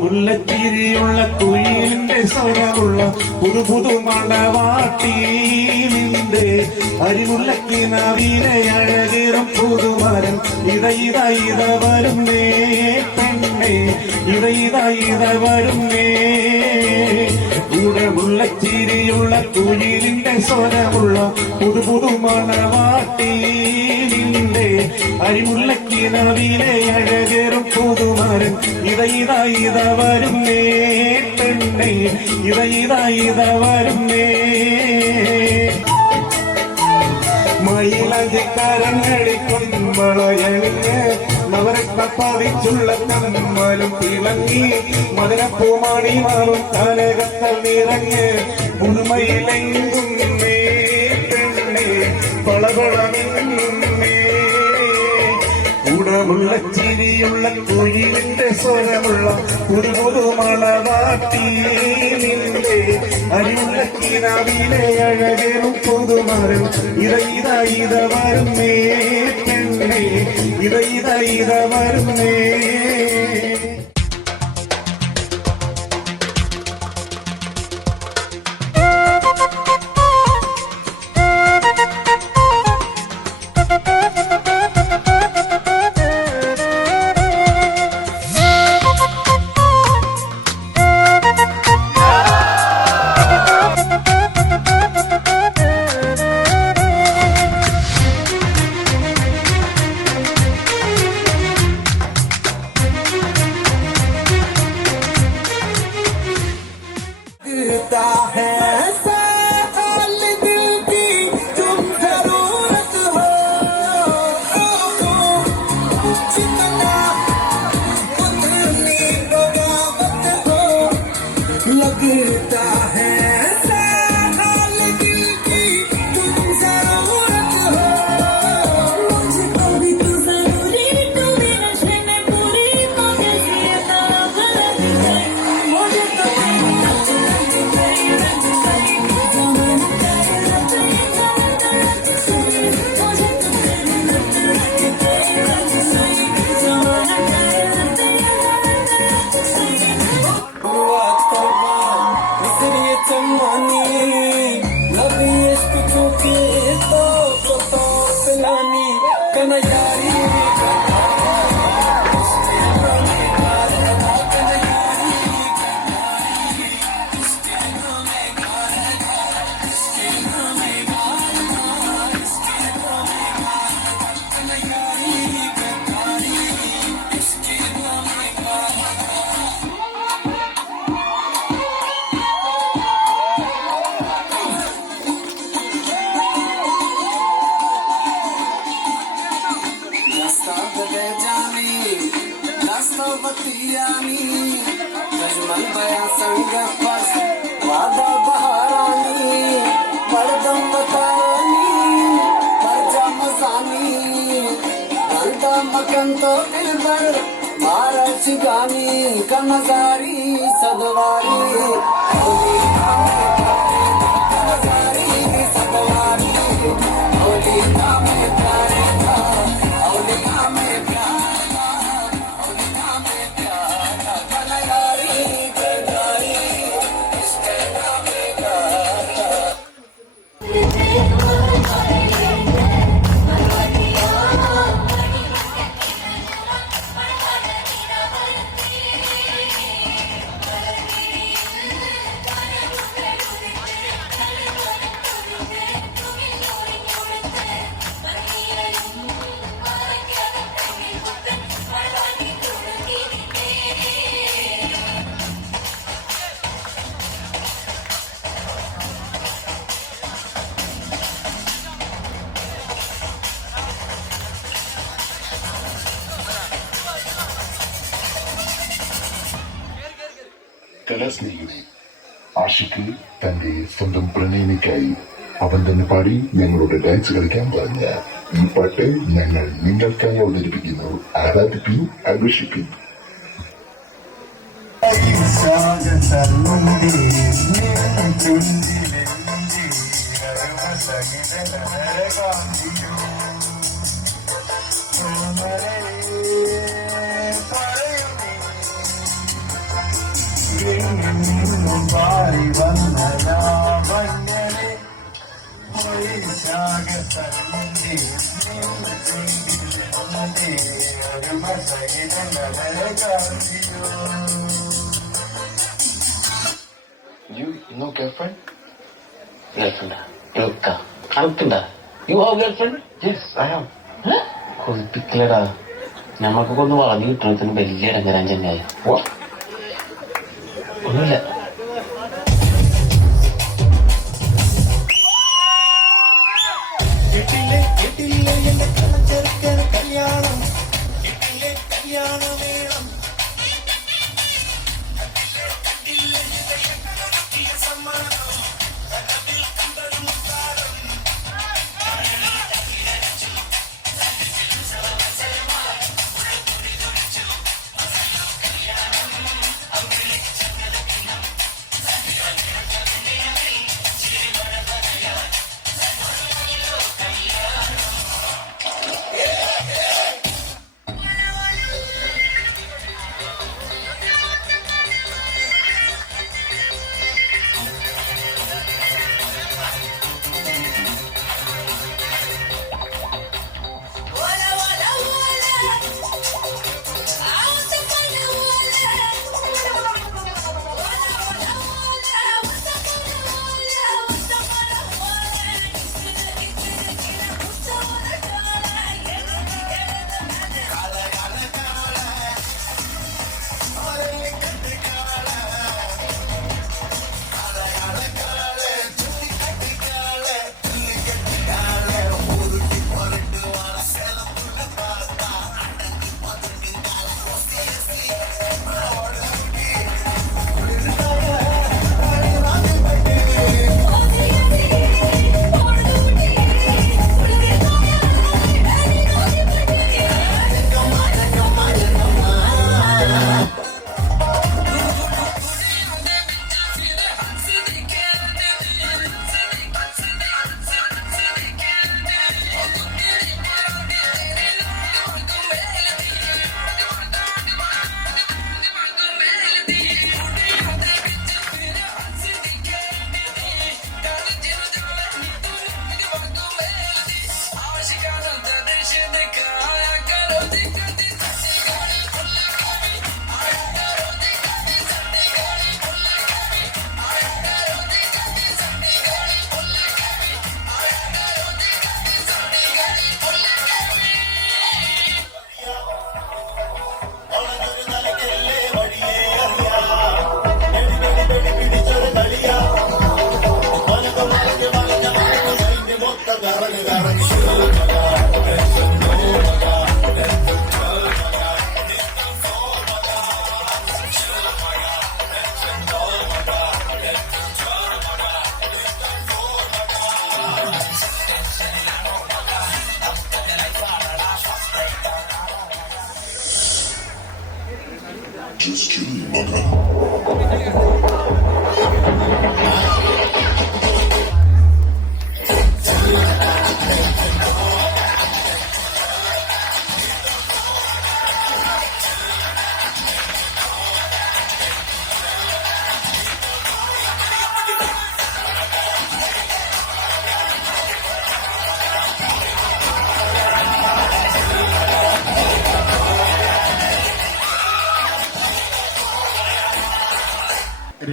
മുല്ലച്ചിരിയുള്ള കുയിലിന്റെ സ്വരമുള്ള പുതു പുതു മണവാട്ടിന്റെ അരിമുല്ലക്കി നവീനെ അഴകേറും പുതുമരം ഇത വരുന്നേ പെണ്ണേ ഇത വരുന്നേ കൂടെ മുല്ലച്ചിരിയുള്ള കുയിലിന്റെ സ്വരമുള്ള പുതു പുതു മണവാട്ടിന്റെ അരിമുല്ലക്കി നവീനെ അഴകേറും പുതുമരം ഇത വരുന്നേ പെണ്ണേ ഇത വരുന്നേ മയിലഞ്ചിക്കരങ്ങളിക്കൊമ്പളയണിഞ്ഞ് നവരത്ന പതിച്ചുള്ള കമ്മലും തിളങ്ങി മധുരപ്പൂമാണി മാറും കനകത്തൽ നിറഞ്ഞ് പുതുമയിലെങ്കുന്നേ പെണ്ണേ പളപളമിന്നേ ഗുണമുള്ള ചിരിയുള്ള കുയിലിന്റെ സ്വരമുള്ള പുതു പുതു മണവാട്ടി നിന്റെ അരിമുള്ള കിനാവിലെ അഴകേറും പുതുമരം ഇത വരുന്നേ പെണ്ണേ ഇത വരുന്നേ మకంతో నిలబడు మారచి గాని కన్నసారి సదవారి కన్నసారి సదవారి ఓలి నామే ప్యారే కా ఓలి నామే ప్యారా ఓలి నామే ప్యారా కన్నగారి కన్నగారి ఇష్టే నామే గారా കലാസ്നേഹികളെ, ആഷിഖ് തന്റെ സ്വന്തം പ്രണയിനിക്കായി അവൻ തന്നെ പാടി ഞങ്ങളോട് ഡാൻസ് കളിക്കാൻ പറഞ്ഞ ഈ പാട്ട് ഞങ്ങൾ നിങ്ങൾക്കായി അവതരിപ്പിക്കുന്നു. ആരാധിപ്പിൻ, ആഘോഷിപ്പിൻ. പാടി വന്ന ലാവണ്യനെ വൈശാഖസന്ധി ഒരു മസകിതങ്ങളെ കാന്തിയോ. You no girlfriend? Girlfriend? Look, അനക്കുണ്ടാ? You have girlfriend? Yes, I have. കൊതിപ്പിക്കലടാ. ഞമ്മക്കൊക്കെ ഒന്ന് വളഞ്ഞു കിട്ടണത്തിന് വലിയ ഇടങ്ങരാൻ ചെന്നായി. ഒന്നുമില്ല. കേട്ടില്ലേ എന്റെ ചെറുക്കൻ കല്യാണം, കേട്ടില്ലേ കല്യാണം വേണം. Just chill, mother.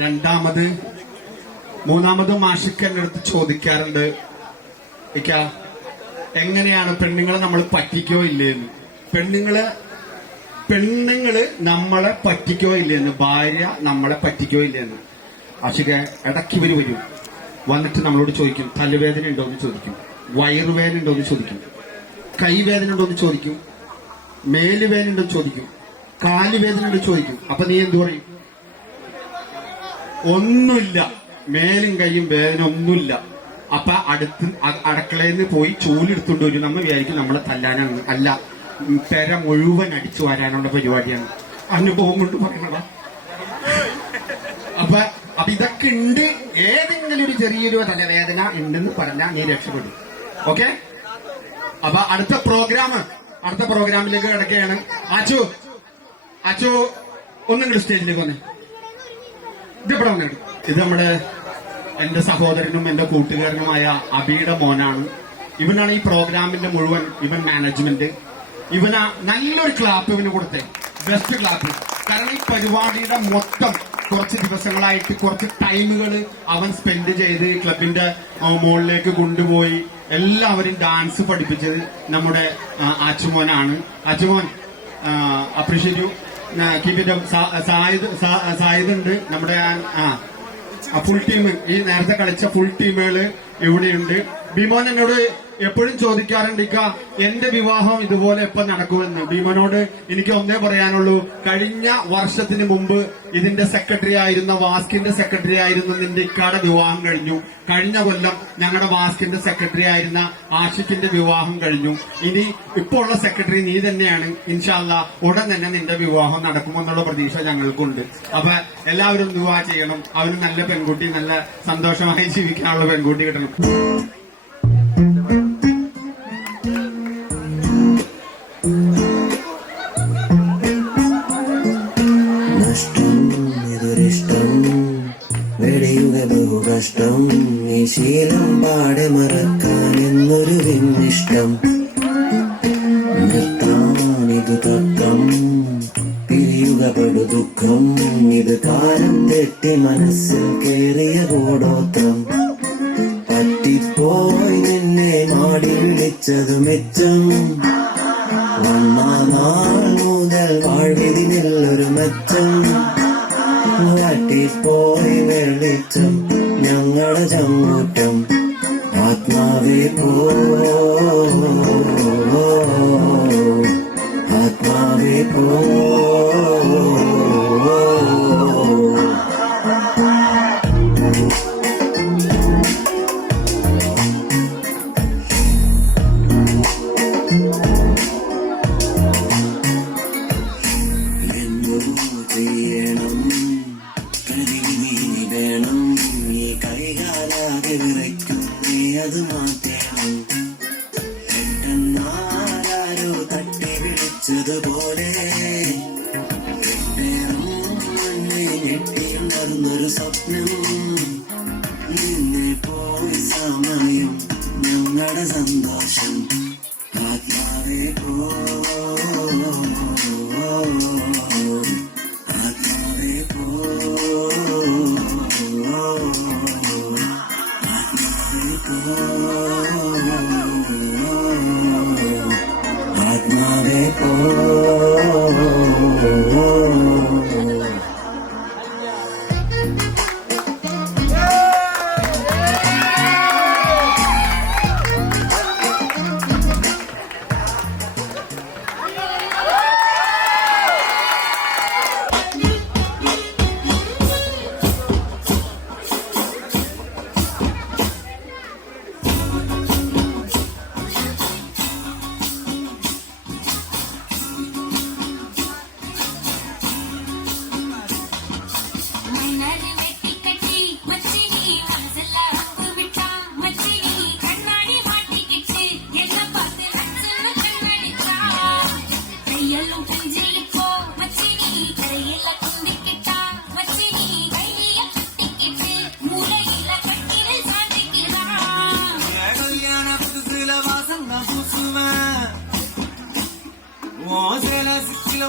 രണ്ടാമത് മൂന്നാമത് മാഷിക്ക് എന്റെ അടുത്ത് ചോദിക്കാറുണ്ട്, ഇക്ക എങ്ങനെയാണ് പെണ്ണുങ്ങളെ നമ്മൾ പറ്റിക്കോ ഇല്ലേന്ന്. പെണ്ണുങ്ങള് നമ്മളെ പറ്റിക്കോ ഇല്ലേന്ന്, ഭാര്യ നമ്മളെ പറ്റിക്കോ ഇല്ലേന്ന്. ആഷിക ഇടയ്ക്ക് ഇവര് വരും, വന്നിട്ട് നമ്മളോട് ചോദിക്കും തലവേദന ഉണ്ടോ എന്ന് ചോദിക്കും, വയറുവേദന ഉണ്ടോ എന്ന് ചോദിക്കും, കൈവേദന ഉണ്ടോ എന്ന് ചോദിക്കും, മേലുവേദന ഉണ്ടോ എന്ന് ചോദിക്കും, കാലുവേദന ഉണ്ടോ ചോദിക്കും. അപ്പൊ നീ എന്തു പറയും? ഒന്നുമില്ല, മേലും കൈയും വേദന ഒന്നുമില്ല. അപ്പൊ അടുക്കളയിൽ നിന്ന് പോയി ചൂലെടുത്തുകൊണ്ട് വരും. നമ്മൾ വിചാരിക്കും നമ്മളെ തല്ലാനാണ്. അല്ല, പെര മുഴുവൻ അടിച്ചു വരാനുള്ള പരിപാടിയാണ്. അനുഭവം കൊണ്ട് പറയണതാ. അപ്പൊ ഇതൊക്കെ ഉണ്ട്. ഏതെങ്കിലും ഒരു ചെറിയൊരു തലവേദന ഉണ്ടെന്ന് പറഞ്ഞാൽ നീ രക്ഷപ്പെടും. ഓക്കെ? അപ്പൊ അടുത്ത പ്രോഗ്രാമിലേക്ക് കിടക്കുകയാണ്. അച്ചു ഒന്നും സ്റ്റേജിലേക്ക് വന്നേ. ഇത് നമ്മുടെ എന്റെ സഹോദരനും എന്റെ കൂട്ടുകാരനുമായ അബിയുടെ മോനാണ്. ഇവനാണ് ഈ പ്രോഗ്രാമിന്റെ മുഴുവൻ മാനേജ്മെന്റ്. ഇവനാ നല്ലൊരു ക്ലാപ്പ് ഇവന് കൊടുത്തേ, ബെസ്റ്റ് ക്ലാപ്പ്. കാരണം ഈ പരിപാടിയുടെ മൊത്തം കുറച്ച് ദിവസങ്ങളായിട്ട് കുറച്ച് ടൈമുകൾ അവൻ സ്പെൻഡ് ചെയ്ത് ക്ലബിന്റെ മുകളിലേക്ക് കൊണ്ടുപോയി എല്ലാവരും ഡാൻസ് പഠിപ്പിച്ചത് നമ്മുടെ ആച്ചുമോനാണ്. ആച്ചുമോൻ അപ്രീഷിയേറ്റ് യു. സായിദ് ഉണ്ട്, നമ്മുടെ ഫുൾ ടീം, ഈ നേരത്തെ കളിച്ച ഫുൾ ടീമുകള് ഇവിടെയുണ്ട്. ബിമോൻ എന്നോട് എപ്പോഴും ചോദിക്കാറുണ്ട്, ഇക്ക എന്റെ വിവാഹം ഇതുപോലെ എപ്പോ നടക്കുമെന്ന്. ഭീമനോട് എനിക്ക് ഒന്നേ പറയാനുള്ളൂ, കഴിഞ്ഞ വർഷത്തിന് മുമ്പ് ഇതിന്റെ സെക്രട്ടറി ആയിരുന്ന വാസ്കിന്റെ സെക്രട്ടറി ആയിരുന്ന നിന്റെ ഇക്കാടെ വിവാഹം കഴിഞ്ഞു. കഴിഞ്ഞ കൊല്ലം ഞങ്ങളുടെ വാസ്കിന്റെ സെക്രട്ടറി ആയിരുന്ന ആഷിഖിന്റെ വിവാഹം കഴിഞ്ഞു. ഇനി ഇപ്പോൾ ഉള്ള സെക്രട്ടറി നീ തന്നെയാണ്. ഇൻഷാ അല്ലാഹ് ഉടൻ തന്നെ നിന്റെ വിവാഹം നടക്കുമെന്നുള്ള പ്രതീക്ഷ ഞങ്ങൾക്കുണ്ട്. അപ്പൊ എല്ലാവരും ദുആ ചെയ്യണം. അവന് നല്ല പെൺകുട്ടി, നല്ല സന്തോഷമായി ജീവിക്കാനുള്ള പെൺകുട്ടി കിട്ടണം. കഷ്ടം ഈ ശീലം പാടെ മറക്കാൻ എന്നൊരു വിന്നിഷ്ടം നിർത്താനിതു തക്കം പിരിയുക പെടു ദുഃഖം ഇത് കാലം തെറ്റി മനസ്സിൽ കേറിയ കൂടോത്രം പറ്റിപ്പോയി നിന്നെ മാടി വിളിച്ചത് മെച്ചം ഒന്നാം നാൾ മുതൽ വാഴ്വിതിനൊരു മെച്ചം തട്ടിപ്പോയി വെള്ളിച്ചം ഞങ്ങളുടെ ചങ്ങൂറ്റം ആത്മാവേ പോ ആത്മാവേ പോ അത് മാറ്റണം പെട്ടെന്നാരോ തട്ടി വിളിച്ചതുപോലെ ഞെട്ടിയുണർന്നൊരു സ്വപ്നം നിന്നെ പോയി സമയം ഞങ്ങളുടെ സന്തോഷം ആത്മാവേ പോ ആത്മാവേ പോ ആത്മാവേ പോ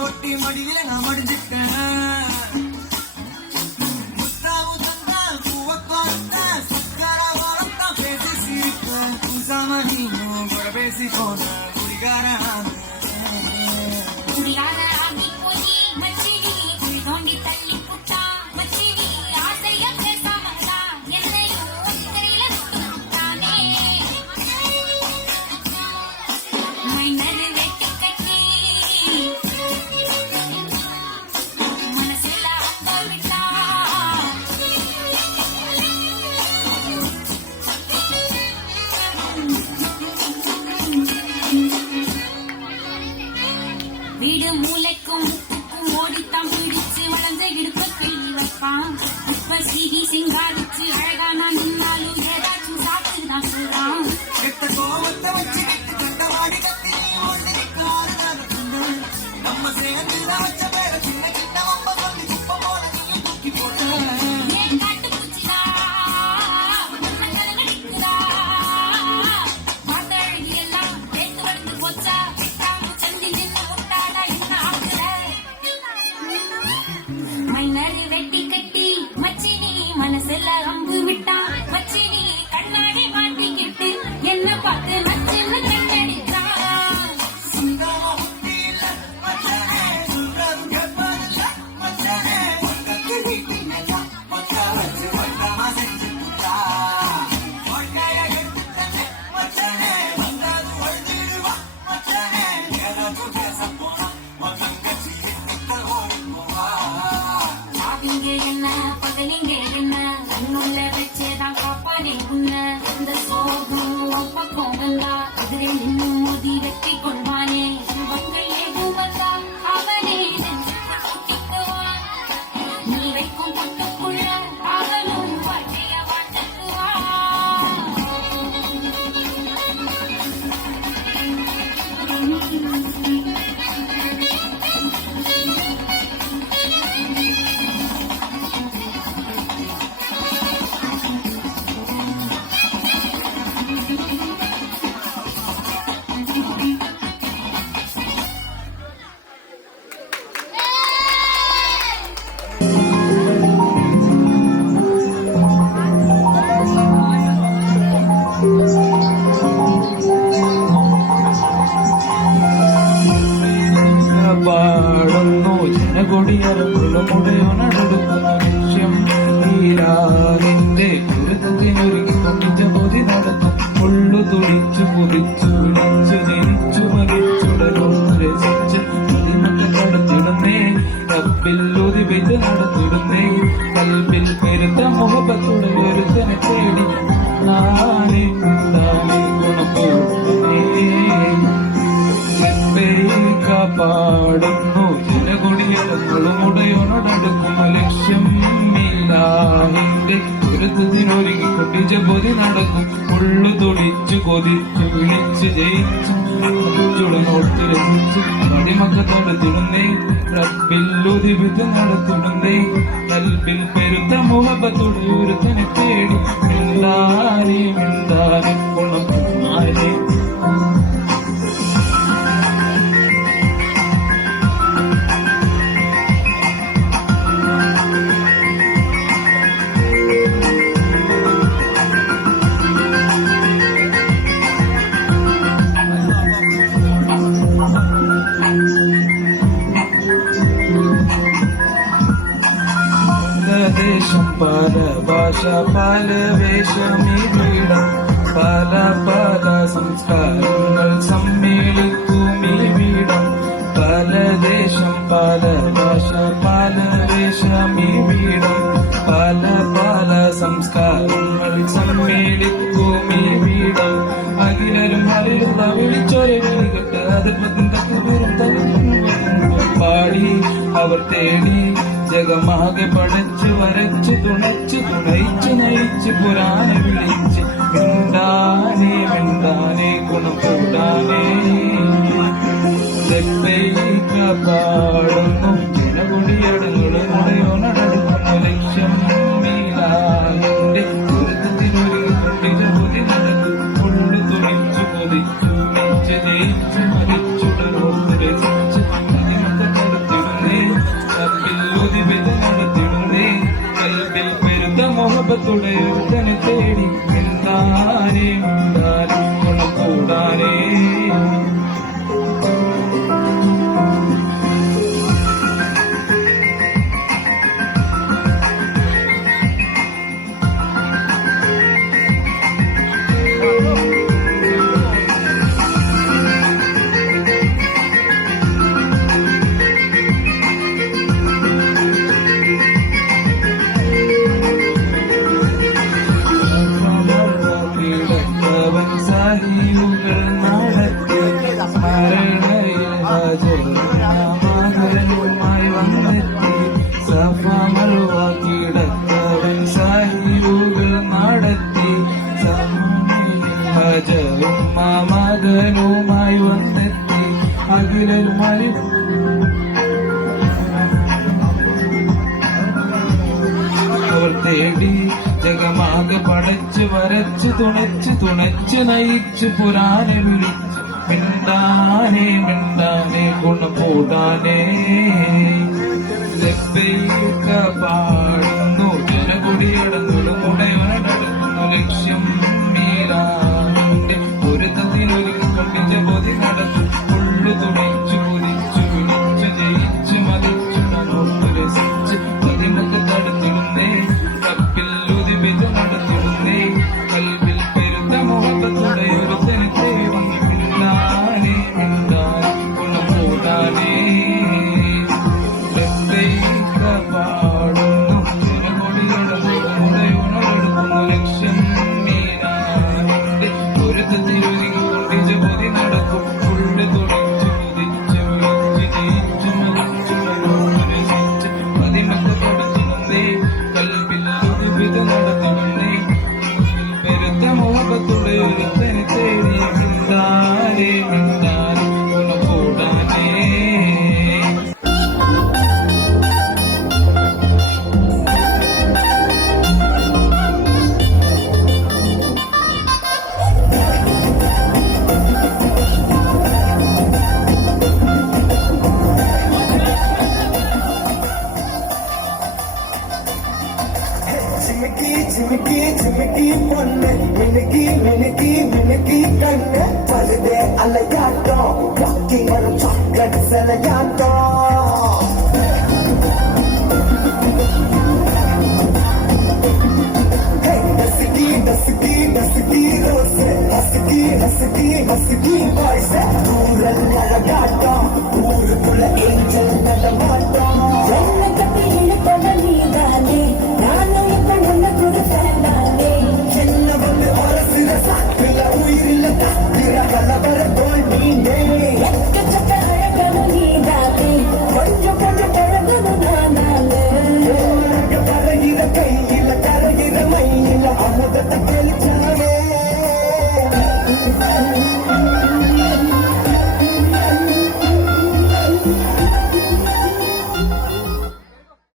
ஒட்டி மடியில நான் மடிஞ்சுட்டேன் முத்தாவும் தந்தா பூவ பார்த்தா சக்கர வரத்தா பேசி சீப்பேன் பூசாம நீயும் கூட பேசி போன குடிகார குடியாத ஆகி போய் மச்சினி குழி தோண்டி தள்ளி புட்டா மச்சினி ஆசைய பேசாமடா என்னையும் கையில சுட்டுட்டானே மைனரு வெட்டி கட்டி மனசுல அம்ப விட்டா வீடு மூளைக்கும் முத்துக்கும் ஓடித்தான் பிடிச்சு வளர்ந்த இடுப்ப கிள்ளி வைப்பான் இப்ப சீதி சிங்காரிச்சு அழகா நான் நின்னாலும் ஏதாச்சும் சாப்பிட்டுதான் சொல்றான் கெட்ட கோவத்தை வச்சுக்கிட்டு கண்டவாடி கத்தி ஒண்ணு நம்ம சேர்ந்து வச்ச பேர சின்ன சின்ன வம்ப சொல்லி குப்ப போல நீ தூக்கி போட்ட ஏன் காட்டு பூச்சிதா நகர நடிக்குதா பார்த்த அழகி எல்லாம் தேக்கு வளர்ந்து போச்சா விட்டாம சந்தி நின்று விட்டாடா என்ன ஆகுற மைனரு வெட்டி கட்டி மச்சினி மனசுல அம்பு விட்டா மச்சினி கண்ணாடி மாட்டிக்கிட்டு என்ன பார்த்து நச்சுன்னு கண்ணடிச்சான் சுந்தரமா புத்தியில மச்சானே சொல்றது கேட்பதில்ல மச்சானே ஒட்டக்கு வீட்டினா மச்சா வச்சு வட்டமா செஞ்சு புட்டா வாழ்க்கைய எடுத்துட்டே மச்சானே வந்தாது ஒழிஞ்சிடுவா மச்சானே ஏதாச்சும் பேச போனா உன் தங்கச்சி கிட்ட ஓடி போவா சாவிங்க என்ன பகலிங்க என்ன கண்ணுள்ள வச்சேதான் காப்பானே உன்ன இந்த சோகம் ஒப்பக்கம் வந்தா எதிரில் இன்னும் மோதி வெற்றி கொள்வானே இவங்கள் ஏதும் வந்தா அவனே நெஞ்சுக்குள் கூட்டிக்குவான் நீ வைக்கும் பொட்டுக்குள்ள அவனும் வாழ்க்கைய வாழ்த்துக்குவான் പാടുന്നു ജനകൊടിയറമുടയോനടുക്കുന്ന ലക്ഷ്യം ഈരാവിന്റെ കുരുത്തത്തിനൊരുക്കി കൊണ്ടിച്ച പൊതി നടന്നു ഉള്ളു തുടിച്ചു കുതിച്ചു വിളിച്ചു ജനിച്ചു മകിച്ചുടലൊന്നു രസിച്ച് പതിമൊക്കെ നടത്തിടുന്നേ റബ്ബിൽ ഉദിപ്പിച്ച് നടത്തിടുന്നേ കൽബിൽ പെരുത്ത മുഹബത്തുടെ ഒരുത്തനെ തേടി നാളെ ഗുണപ്പെടുന്നേ പാടുന്നു ജനകൊടിയങ്ങളും ഉടയോനടുക്കുന്ന ലക്ഷ്യം ഇല്ലാഹിന്റെ ഒരുത്തതിനൊരുങ്ങി കൊണ്ടിച്ച പൊതി നടക്കും ഉള്ളു തുടിച്ചു കൊതിച്ചു വിളിച്ചു ജയിച്ചു ചുടനോട്ട് രസിച്ചു പടിമക്കത്തോടത്തിടുന്നേ റബ്ബിൽ ഉദിപ്പിച്ച് നടത്തിടുന്നേ കൽബിൽ പെരുത്ത മുഹബത്തുടെ ഒരുത്തനെ തേടി മിണ്ടാരി മിണ്ടാരി ഗുണം ആരെ ദേശം പല ഭാഷ പല വേഷമീടം പല പല സംസ്കാരങ്ങൾ സമ്മേളിക്കുമീടം പല ദേശം പല ഭാഷ പല വേഷമീടം പല പല സംസ്കാരങ്ങൾ സമ്മേളിക്കുമീടം അഖിലരും അറിയുള്ള വിളിച്ചൊരു വിളികെട്ട് അതിർപ്പത്തിന്റെ പാടി അവർ തേടി ജഗമാകെ പടച്ചു വരച്ചു തുണച്ചു തുണയിച്ചു നയിച്ചു പുരാനെ വിളിച്ച് മിണ്ടാനെ മിണ്ടാനെ ഗുണം കൂടാനേ പാടുന്നു ജനകുടിയടങ്ങളും ഉടയോനടുക്കുന്ന ലക്ഷ്യം മീലായന്റെ ഗുരുത്തത്തിനൊരുങ്ങി കൊണ്ടിച്ച പൊതി നടക്കും ഉള്ളു തുണിച്ചു കൊതിച്ചു ജയിച്ചു മരിച്ചുടനോർത്ത് രസിച്ചു മുഖത്തുടെ ഒരുത്തനെ തേടി മിണ്ടാനേ മിണ്ടാനേ ഗുണം കൂടാനേ മരണയുമായി വന്നെത്തി സഫമറുവാക്കിടത്തവൻ സാഹിബുകൾ നടത്തി ഹജറും മകനുമായി വന്നെത്തി അഖിലുമായി അവർ തേടി ജഗമാകെ പടച്ച് വരച്ച് തുണച്ച് നയിച്ച് പുരാനെ വിളിച്ച് മിണ്ടാനേ മിണ്ടാനേ ഗുണകൂടാനേ ലബ്ബൈക പാടുന്നു ജനകുടിയടന്നു മുടയവനടക്കുന്നു ലക്ഷ്യം മീരാന്റെ ഒരു തതിലൊരുക്കൊണ്ടിന്റെ പൊതി നടന്നു ഉള്ളു തുണയിച്ചു കുതിച്ചു വിളിച്ചു ജയിച്ചു മതിച്ചു നോട്ടു രസിച്ച് പതിമൊക്കെ തടുത്തിടുന്നേ കപ്പിൽ ഉതിപിത നടത്തിടുന്നേ കൽവിൽ പെരുത്ത മുഖത്തുടെ ഒരു തനിത്തെ വന്നു മിണ്ടാനേ മിണ്ടാനേ ഗുണകൂടാനേ പാടുന്നു ജനകൊടികളെടുക്കുന്നു ലക്ഷ്യം മീനാന്റെ പൊരുത്തത്തിലൊരുങ്ങിക്കൊണ്ടിച്ച പൊതി നടക്കും ഉള്ളു തുടിച്ചു കുതിച്ചു വിളിച്ചു ജയിച്ചു മതിച്ചു രസിച്ച് പതിമൊക്കെ തടുത്തുന്നേ കൽവിൽ ഉതിപിത നടത്തുന്നേ പെരുത്ത മുഖത്തുള്ള ഒരു തനി തേടി മിണ്ടാനേ മിണ്ടാനേ ഗുണകൂടാനേ ചിമിക്കി ചിമിക്കി ചിമിക്കി പൊന്ന് മിനുക്കി മിനുക്കി മിനുക്കി കണ്ണ് പഴുതേ അലയാട്ടോ വാക്കിങ്ങൾ ചോക്ലേറ്റ് സലയാട്ടോ dusky dusky rose husky husky husky voice ദൂരെ